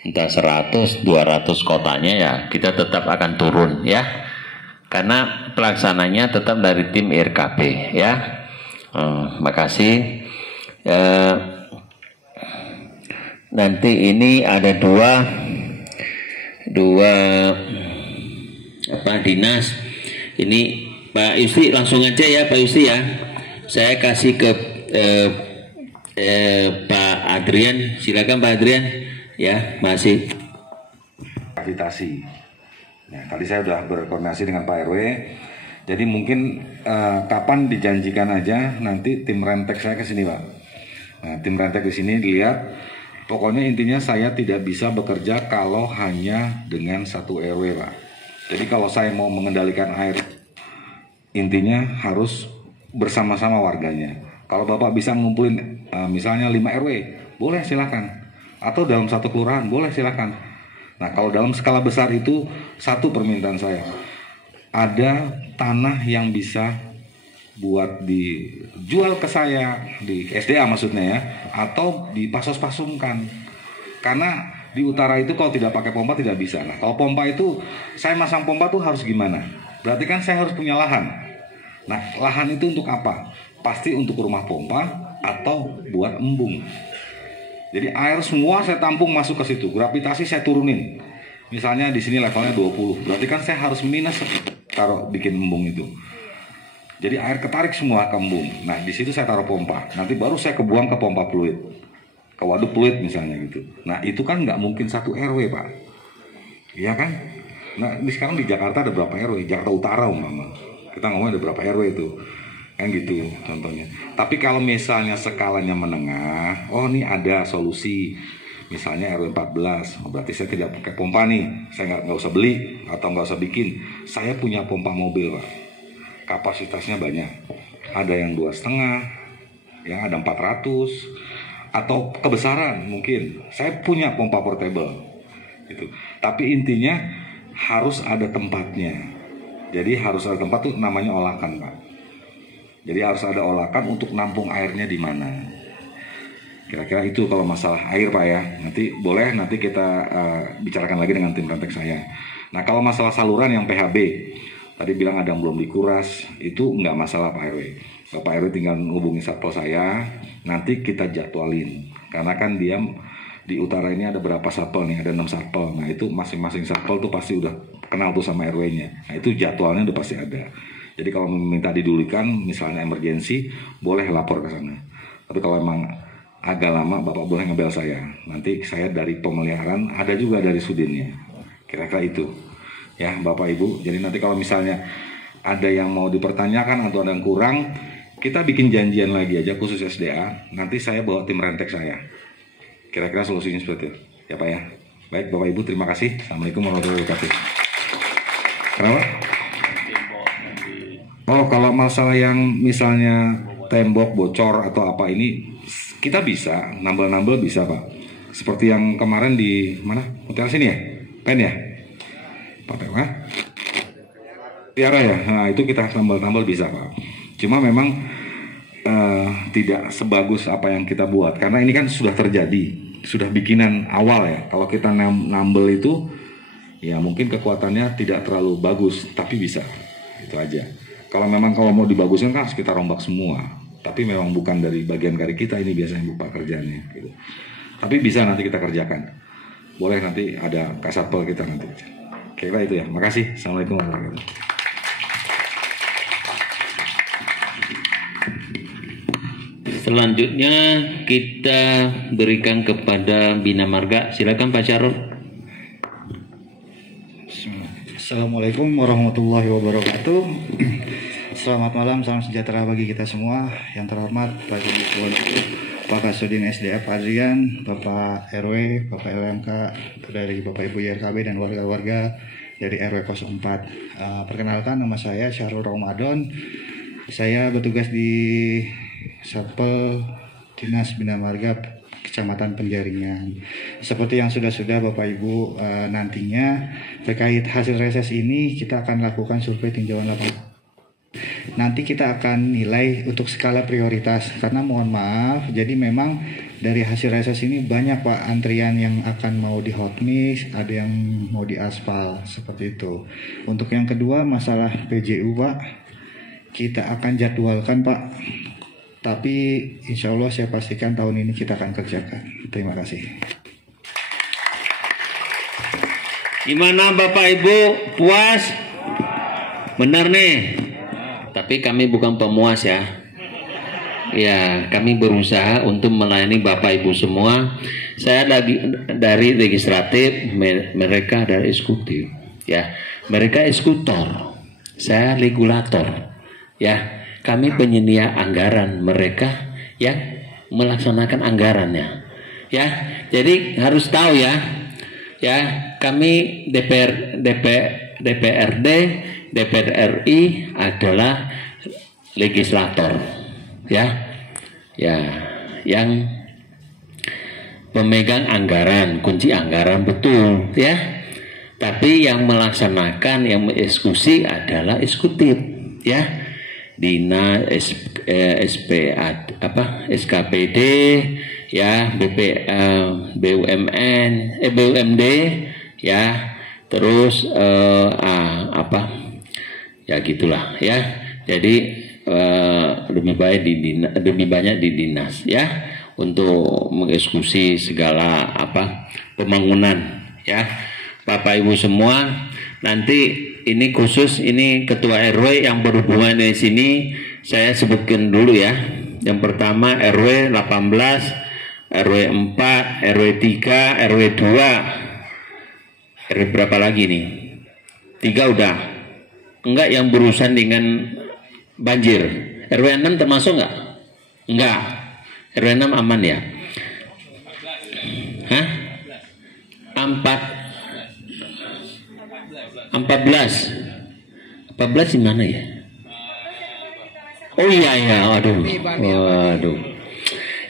Entah 100, 200 kotanya ya kita tetap akan turun ya. Karena pelaksananya tetap dari tim IRKB ya. Makasih. Nanti ini ada dua dinas. Ini Pak Yusri langsung aja ya Pak Yusri ya. Saya kasih ke Pak Adrian, silakan Pak Adrian ya, masih akreditasi. Nah, tadi saya sudah berkoordinasi dengan Pak RW. Jadi mungkin kapan dijanjikan aja nanti tim rentek saya ke sini Pak. Nah, tim rentek di sini dilihat. Pokoknya intinya saya tidak bisa bekerja kalau hanya dengan 1 RW Pak. Jadi kalau saya mau mengendalikan air, intinya harus bersama-sama warganya. Kalau Bapak bisa ngumpulin misalnya 5 RW, boleh silakan. Atau dalam 1 kelurahan, boleh silakan. Nah, kalau dalam skala besar itu, 1 permintaan saya. Ada tanah yang bisa buat dijual ke saya, di SDA maksudnya ya, atau dipasos-pasumkan. Karena di utara itu kalau tidak pakai pompa tidak bisa. Nah, kalau pompa itu, saya masang pompa tuh harus gimana? Berarti kan saya harus punya lahan. Nah, lahan itu untuk apa? Pasti untuk rumah pompa atau buat embung. Jadi air semua saya tampung masuk ke situ, gravitasi saya turunin. Misalnya di sini levelnya 20, berarti kan saya harus minus taruh bikin embung itu. Jadi air ketarik semua ke embung. Nah di situ saya taruh pompa. Nanti baru saya kebuang ke pompa fluid, ke waduk fluid misalnya gitu. Nah itu kan nggak mungkin satu RW Pak, iya kan? Nah ini sekarang di Jakarta ada berapa RW? Jakarta Utara umpama. Kita ngomong ada berapa RW itu, kan gitu contohnya. Tapi kalau misalnya skalanya menengah, oh ini ada solusi. Misalnya RW 14, oh, berarti saya tidak pakai pompa nih, saya nggak usah beli atau nggak usah bikin. Saya punya pompa mobil Pak, kapasitasnya banyak. Ada yang 2,5, yang ada 400, atau kebesaran mungkin. Saya punya pompa portable, gitu. Tapi intinya harus ada tempatnya. Jadi harus ada tempat tuh namanya olakan Pak. Jadi harus ada olakan untuk nampung airnya di mana. Kira-kira itu kalau masalah air Pak ya. Nanti boleh nanti kita bicarakan lagi dengan tim Rentek saya. Nah kalau masalah saluran yang PHB, tadi bilang ada yang belum dikuras, itu nggak masalah Pak RW. Bapak RW tinggal hubungi satpol saya, nanti kita jadwalin. Karena kan dia di utara ini ada berapa satpol nih, ada 6 satpol. Nah itu masing-masing satpol tuh pasti udah kenal tuh sama RW-nya. Nah itu jadwalnya udah pasti ada. Jadi kalau minta didulikan, misalnya emergensi, boleh lapor ke sana. Tapi kalau emang agak lama, Bapak boleh ngebel saya. Nanti saya dari pemeliharaan, ada juga dari sudinnya. Kira-kira itu. Ya Bapak Ibu, jadi nanti kalau misalnya ada yang mau dipertanyakan atau ada yang kurang, kita bikin janjian lagi aja khusus SDA. Nanti saya bawa tim Rentek saya. Kira-kira solusinya seperti itu. Ya Pak ya. Baik Bapak Ibu, terima kasih. Assalamualaikum warahmatullahi wabarakatuh. Kenapa? Oh kalau masalah yang misalnya tembok bocor atau apa ini, kita bisa, nambel-nambel bisa Pak. Seperti yang kemarin di mana? Hotel sini ya? Pen ya? Pak Pak? Tiara ya? Nah itu kita nambel-nambel bisa Pak. Cuma memang tidak sebagus apa yang kita buat. Karena ini kan sudah terjadi, sudah bikinan awal ya. Kalau kita nambel itu, ya mungkin kekuatannya tidak terlalu bagus, tapi bisa. Itu aja. Kalau mau dibaguskan kan harus kita rombak semua. Tapi memang bukan dari bagian kari kita, ini biasanya Bapak kerjanya gitu. Tapi bisa nanti kita kerjakan. Boleh nanti ada kasatpol kita nanti. Kira itu ya. Makasih. Assalamualaikum warahmatullahi wabarakatuh. Selanjutnya kita berikan kepada Bina Marga. Silakan Pak Syarul. Assalamualaikum warahmatullahi wabarakatuh. Selamat malam, salam sejahtera bagi kita semua. Yang terhormat Pak Kasudin SDA Pak Adrian, Bapak RW, Bapak LMK, dari Bapak Ibu YRKB dan warga-warga dari RW 04. Perkenalkan, nama saya Syahrul Ramadan. Saya bertugas di Satpol Dinas Bina Marga Kecamatan Penjaringan. Seperti yang sudah Bapak Ibu nantinya terkait hasil reses ini, kita akan lakukan survei tinjauan lapangan. Nanti kita akan nilai untuk skala prioritas, karena mohon maaf, jadi memang dari hasil reses ini banyak Pak antrian yang akan mau di hotmix, ada yang mau di aspal, seperti itu. Untuk yang kedua masalah PJU Pak, kita akan jadwalkan Pak, tapi insya Allah saya pastikan tahun ini kita akan kerjakan. Terima kasih. Gimana Bapak Ibu, puas? Benar nih. Tapi kami bukan pemuas ya. Ya, kami berusaha untuk melayani Bapak Ibu semua. Saya dari legislatif, mereka dari eksekutif. Ya, mereka eksekutor. Saya regulator. Ya, kami penyedia anggaran, mereka yang melaksanakan anggarannya. Ya, jadi harus tahu ya. Ya, kami DPRD, DPR RI adalah legislator, ya, yang pemegang anggaran, kunci anggaran betul, ya. Tapi yang melaksanakan, yang mengeksekusi adalah eksekutif, ya, Dinas, SKPD, ya, BUMD, ya, terus ya gitulah ya. Jadi lebih banyak di dinas ya untuk mengeksekusi segala pembangunan ya. Bapak Ibu semua, nanti ini khusus ini ketua RW yang berhubungan di sini saya sebutkan dulu ya. Yang pertama RW 18, RW 4, RW 3, RW 2. RW berapa lagi nih? 3 udah. Enggak yang berurusan dengan banjir. RW 6 termasuk enggak? Enggak. RW 6 aman ya? Hah? 14 di mana ya? Oh iya ya, waduh.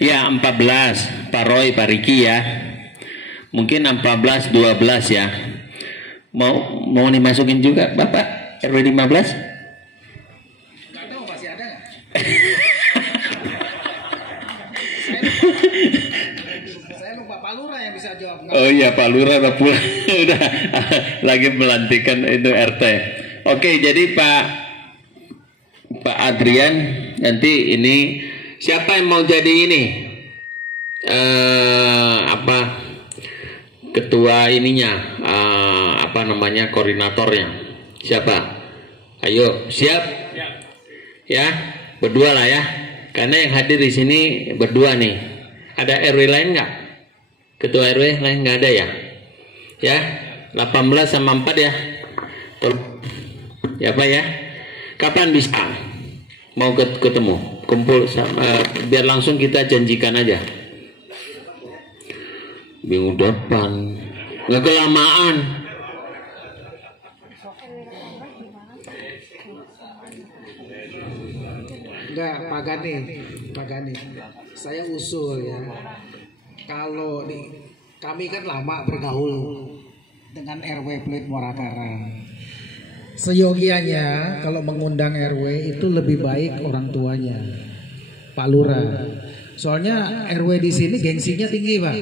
Ya 14 Pak Roy, Pak Riki ya. Mungkin 14 12 ya. Mau dimasukin juga Bapak RW 15? Enggak tahu masih ada nggak? Saya lupa Pak Lurah yang bisa jawab. Oh iya Pak Lurah udah pulang. Udah lagi melantikan itu RT. Oke, jadi Pak Adrian nanti ini siapa yang mau jadi ini ketua ininya koordinatornya siapa? Ayo siap ya, berdua lah ya, karena yang hadir di sini berdua nih. Ada RW lain nggak? Ketua RW lain nggak ada ya? Ya 18 sama 4 ya. Ya Pak ya. Kapan bisa mau ketemu kumpul biar langsung kita janjikan aja minggu depan, nggak kelamaan. Enggak, Pak Gani, saya usul ya, kalau kami kan lama bergaul dengan RW Pluit Muara Karang. Seyogianya kalau mengundang RW itu lebih baik orang tuanya, Pak Lurah. Soalnya RW di sini gengsinya tinggi Pak.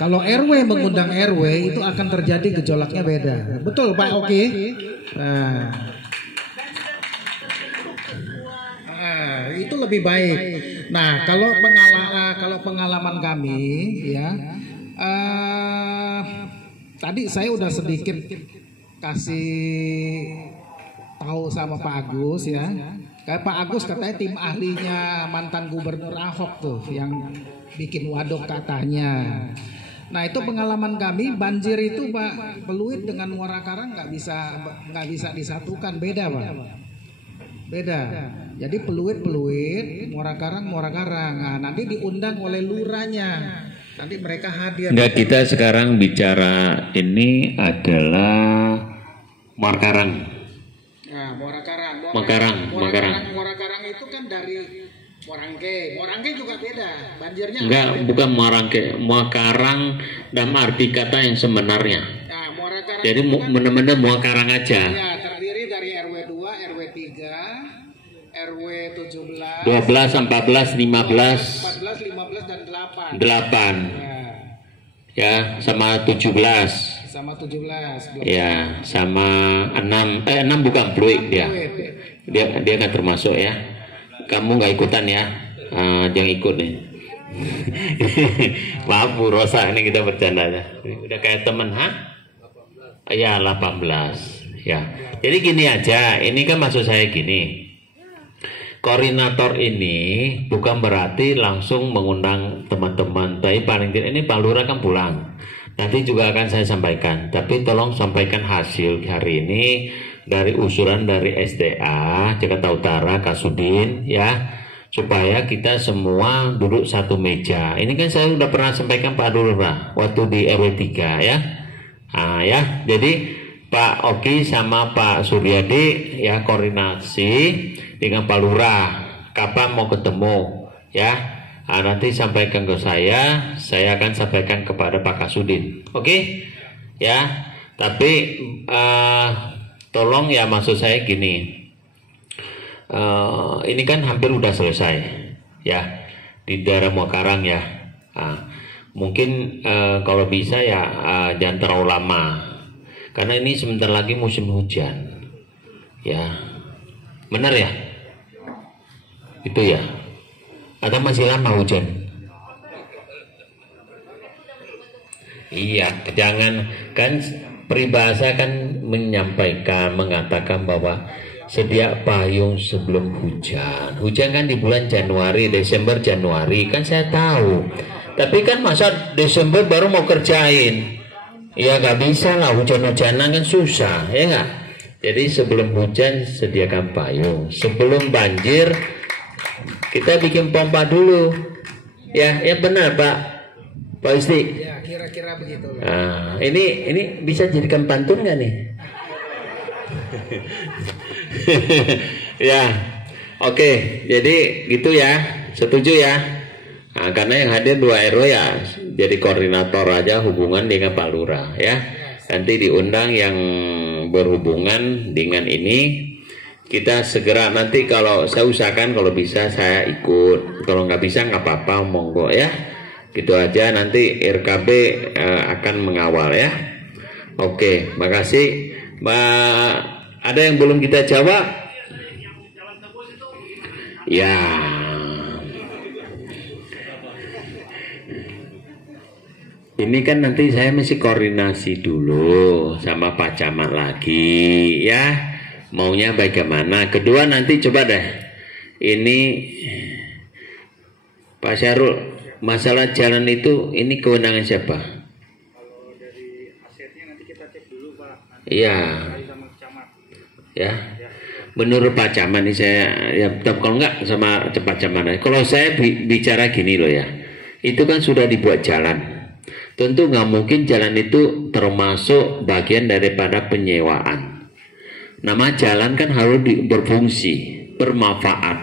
Kalau RW mengundang RW itu akan terjadi gejolaknya beda. Betul Pak Oki? Itu lebih baik. Nah kalau pengalaman kami ya, tadi saya udah sedikit kasih tahu sama Pak Agus ya. Kayak Pak Agus katanya tim ahlinya mantan Gubernur Ahok tuh yang bikin waduk katanya. Nah itu pengalaman kami, banjir itu Pak Pluit dengan Muara Karang nggak bisa disatukan, beda Pak. Beda. Jadi Pluit, Muara Karang. Nah, nanti diundang oleh lurahnya. Nanti mereka hadir. Enggak, kita sekarang bicara ini adalah Muara Karang. Nah, Muara Karang. Muara Karang itu kan dari Morangke juga beda. Banjirnya enggak, bukan Muara Karang dalam arti kata yang sebenarnya. Nah, Muara Karang jadi benar-benar Muara Karang aja. Ya, terdiri dari RW 2, RW 3, RW 17, 12, 14, 15, 15 dan 8. Ya, sama 17. Sama 17. Ya, sama 6. 6 bukan Pluit dia. Dia nggak termasuk ya. Kamu nggak ikutan ya. Jangan ikut nih. Maaf Bu Rosa, ini kita bercanda ya. Udah kayak temen, ya 18. Ya. Jadi gini aja, ini kan maksud saya gini. Koordinator ini bukan berarti langsung mengundang teman-teman. Tapi paling tidak ini Pak Lurah kan pulang. Nanti juga akan saya sampaikan. Tapi tolong sampaikan hasil hari ini dari usulan dari SDA Jakarta Utara, Kasudin ya, supaya kita semua duduk satu meja. Ini kan saya sudah pernah sampaikan Pak Lurah waktu di RW 3 ya. Nah, ya, jadi Pak Oki sama Pak Suryadi ya koordinasi dengan Pak Lurah kapan mau ketemu ya. Nah, nanti sampaikan ke saya akan sampaikan kepada Pak Kasudin. Oke? Ya. Tapi tolong ya, maksud saya gini. Ini kan hampir udah selesai ya di daerah Muara Karang ya. Nah, mungkin kalau bisa ya jangan terlalu lama. Karena ini sebentar lagi musim hujan, ya, benar ya? Itu ya? Atau masih lama hujan? Iya, jangan kan peribahasa kan menyampaikan, mengatakan bahwa sedia payung sebelum hujan. Hujan kan di bulan Januari, Desember, Januari kan saya tahu. Tapi kan masa Desember baru mau kerjain? Ya nggak bisa lah, hujan-hujanan kan susah, ya nggak? Jadi sebelum hujan sediakan payung. Sebelum banjir kita bikin pompa dulu. Ya benar Pak Isti. Ya kira-kira begitu. Nah, ini bisa jadikan pantun nggak nih? Ya, oke. Jadi gitu ya, setuju ya. Nah, karena yang hadir 2 RW ya jadi koordinator aja hubungan dengan Pak Lurah ya. Nanti diundang yang berhubungan dengan ini. Kita segera nanti kalau saya usahakan kalau bisa saya ikut. Kalau nggak bisa nggak apa-apa, monggo ya. Gitu aja, nanti RKB akan mengawal ya. Oke, makasih. Ada yang belum kita jawab? Ya. Ini kan nanti saya mesti koordinasi dulu sama Pak Camat lagi ya. Maunya bagaimana? Kedua nanti coba deh. Ini Pak Syarul, masalah jalan itu ini kewenangan siapa? Kalau dari asetnya nanti kita cek dulu Pak. Iya. Ya. Menurut Pak Camat nih saya ya kalau enggak sama Pak Camat. Kalau saya bicara gini loh ya. Itu kan sudah dibuat jalan. Tentu nggak mungkin jalan itu termasuk bagian daripada penyewaan. Nama jalan kan harus berfungsi, bermanfaat.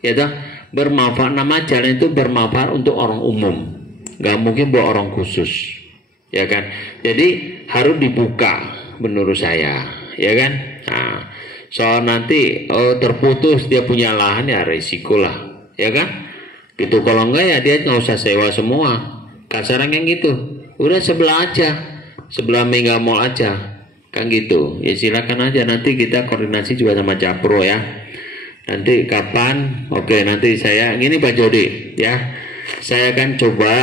Ya toh? Bermanfaat, nama jalan itu bermanfaat untuk orang umum. Nggak mungkin buat orang khusus. Ya kan? Jadi harus dibuka menurut saya. Ya kan? Nah, soal nanti terputus dia punya lahan ya resiko lah. Ya kan? Gitu, kalau enggak ya dia nggak usah sewa semua. Kasaran yang gitu. Udah sebelah aja. Sebelah Mega Mall aja. Kan gitu. Ya silakan aja, nanti kita koordinasi juga sama Japro ya. Nanti kapan? Oke, nanti saya gini Pak Jody ya. Saya akan coba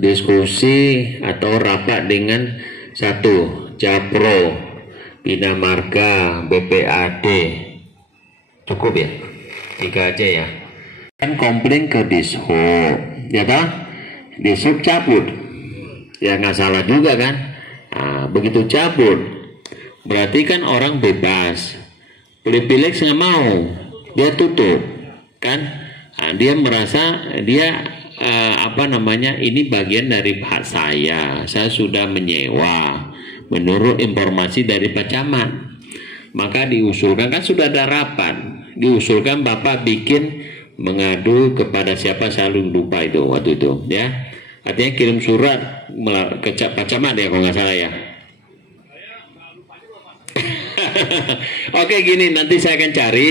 diskusi atau rapat dengan satu Japro, Bina Marga, BPAD. Cukup ya? 3 aja ya. Kan komplain ke Dishub, ya kan? Dishub cabut. Ya nggak salah juga kan? Nah, begitu cabut, berarti kan orang bebas. Pilih-pilih nggak mau, dia tutup, kan? Nah, dia merasa dia ini bagian dari hak saya sudah menyewa, menurut informasi dari Pak Camat. Maka diusulkan, kan sudah ada rapat, diusulkan Bapak bikin mengadu kepada siapa, saya lupa itu waktu itu, ya. Artinya kirim surat ke Pak Camat ya kalau nggak salah ya. Oke gini, nanti saya akan cari.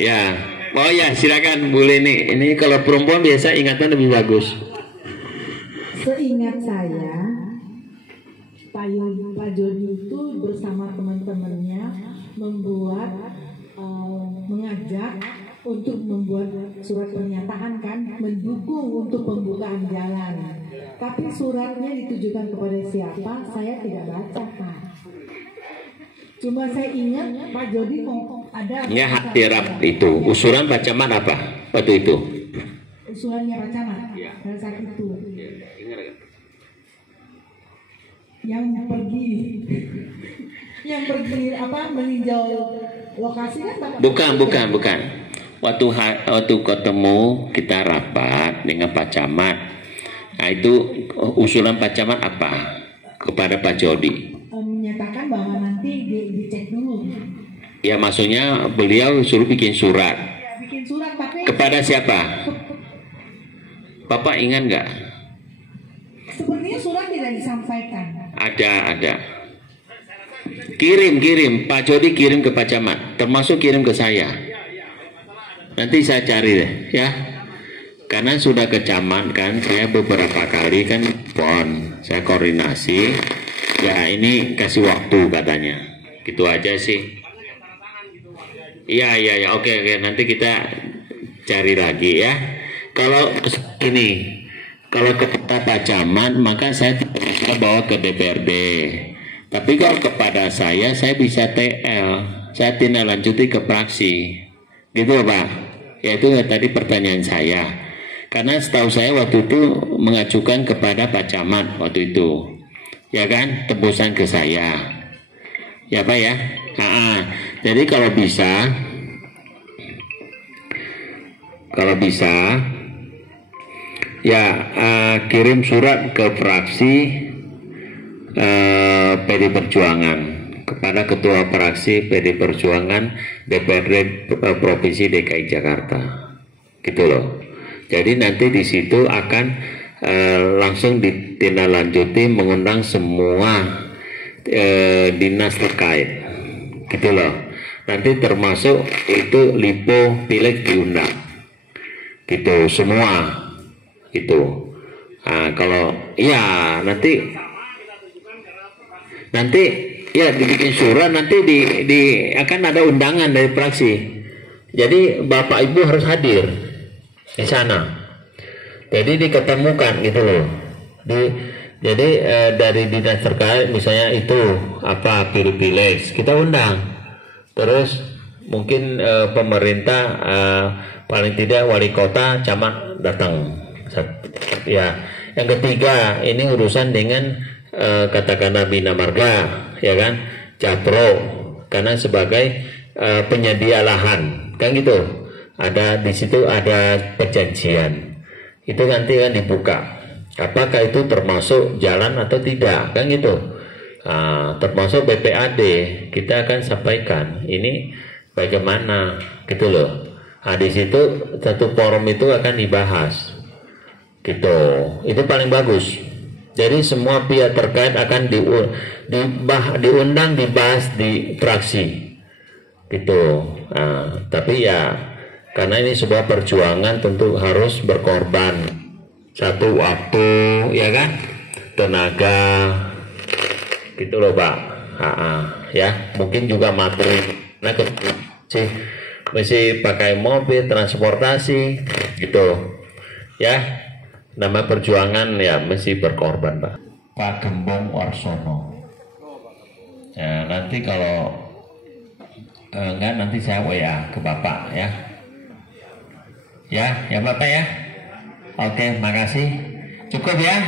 Ya, oh ya silakan Bu Leni. Ini kalau perempuan biasa ingatan lebih bagus. Seingat saya, Pak Jody itu bersama teman-temannya mengajak untuk membuat surat pernyataan kan, mendukung untuk pembukaan jalan. Tapi suratnya ditujukan kepada siapa, saya tidak baca Pak. Cuma saya ingat Pak Jody mau ada. Ya hak tiarap itu. Usulan Pak Camat apa waktu itu? Usulannya Pak Camat pada saat itu. Yang pergi meninjau lokasi kan Pak? Bukan. Waktu ketemu kita rapat dengan Pak Camat. Nah itu usulan Pak Camat apa kepada Pak Jody? Menyatakan bahwa nanti dicek dulu. Ya maksudnya beliau suruh bikin surat. Ya, bikin surat tapi kepada siapa? Bapak ingat nggak? Sepertinya surat tidak disampaikan. Ada. Kirim Pak Jody kirim ke Pak Camat, termasuk kirim ke saya. Nanti saya cari deh ya. Karena sudah ke Camat kan, saya beberapa kali kan saya koordinasi. Ya ini kasih waktu katanya. Gitu aja sih. Iya, oke, nanti kita cari lagi ya. Kalau ini Kalau kepada Pak Camat, maka saya tidak bisa bawa ke DPRD. Tapi kalau kepada saya bisa TL. Saya tindak lanjuti ke fraksi. Gitu Pak. Ya itu tadi pertanyaan saya. Karena setahu saya waktu itu mengajukan kepada Pak Camat waktu itu. Ya kan? Tebusan ke saya. Ya Pak ya? Jadi kalau bisa ya kirim surat ke fraksi PD Perjuangan kepada Ketua Fraksi PD Perjuangan DPRD Provinsi DKI Jakarta, gitu loh. Jadi nanti di situ akan langsung ditindaklanjuti mengundang semua dinas terkait, gitu loh. Nanti termasuk itu Lipo Pileg diundang, gitu semua. Itu kalau ya nanti ya dibikin surat, nanti akan ada undangan dari fraksi, jadi Bapak Ibu harus hadir di sana, jadi diketemukan gitu loh. Jadi dari dinas terkait misalnya itu apa Pileg kita undang, terus mungkin pemerintah paling tidak wali kota camat datang. Ya, yang ketiga ini urusan dengan katakanlah Bina Marga, ya kan, Japro, karena sebagai penyedia lahan, kan gitu. Ada di situ ada perjanjian, itu nanti kan dibuka. Apakah itu termasuk jalan atau tidak, kan gitu. Termasuk BPAD, kita akan sampaikan ini bagaimana, gitu loh. Di situ satu forum itu akan dibahas. Gitu, itu paling bagus. Jadi semua pihak terkait akan diundang, dibahas di fraksi, gitu. Tapi ya karena ini sebuah perjuangan tentu harus berkorban satu waktu, ya kan, tenaga, gitu loh Pak. Ya mungkin juga materi, nah mesti pakai mobil transportasi, gitu, ya. Nama perjuangan ya mesti berkorban Pak. Pak Gembong Warsono. Ya, nanti kalau enggak nanti saya WA ke Bapak ya. Ya Bapak ya. Oke, makasih. Cukup ya.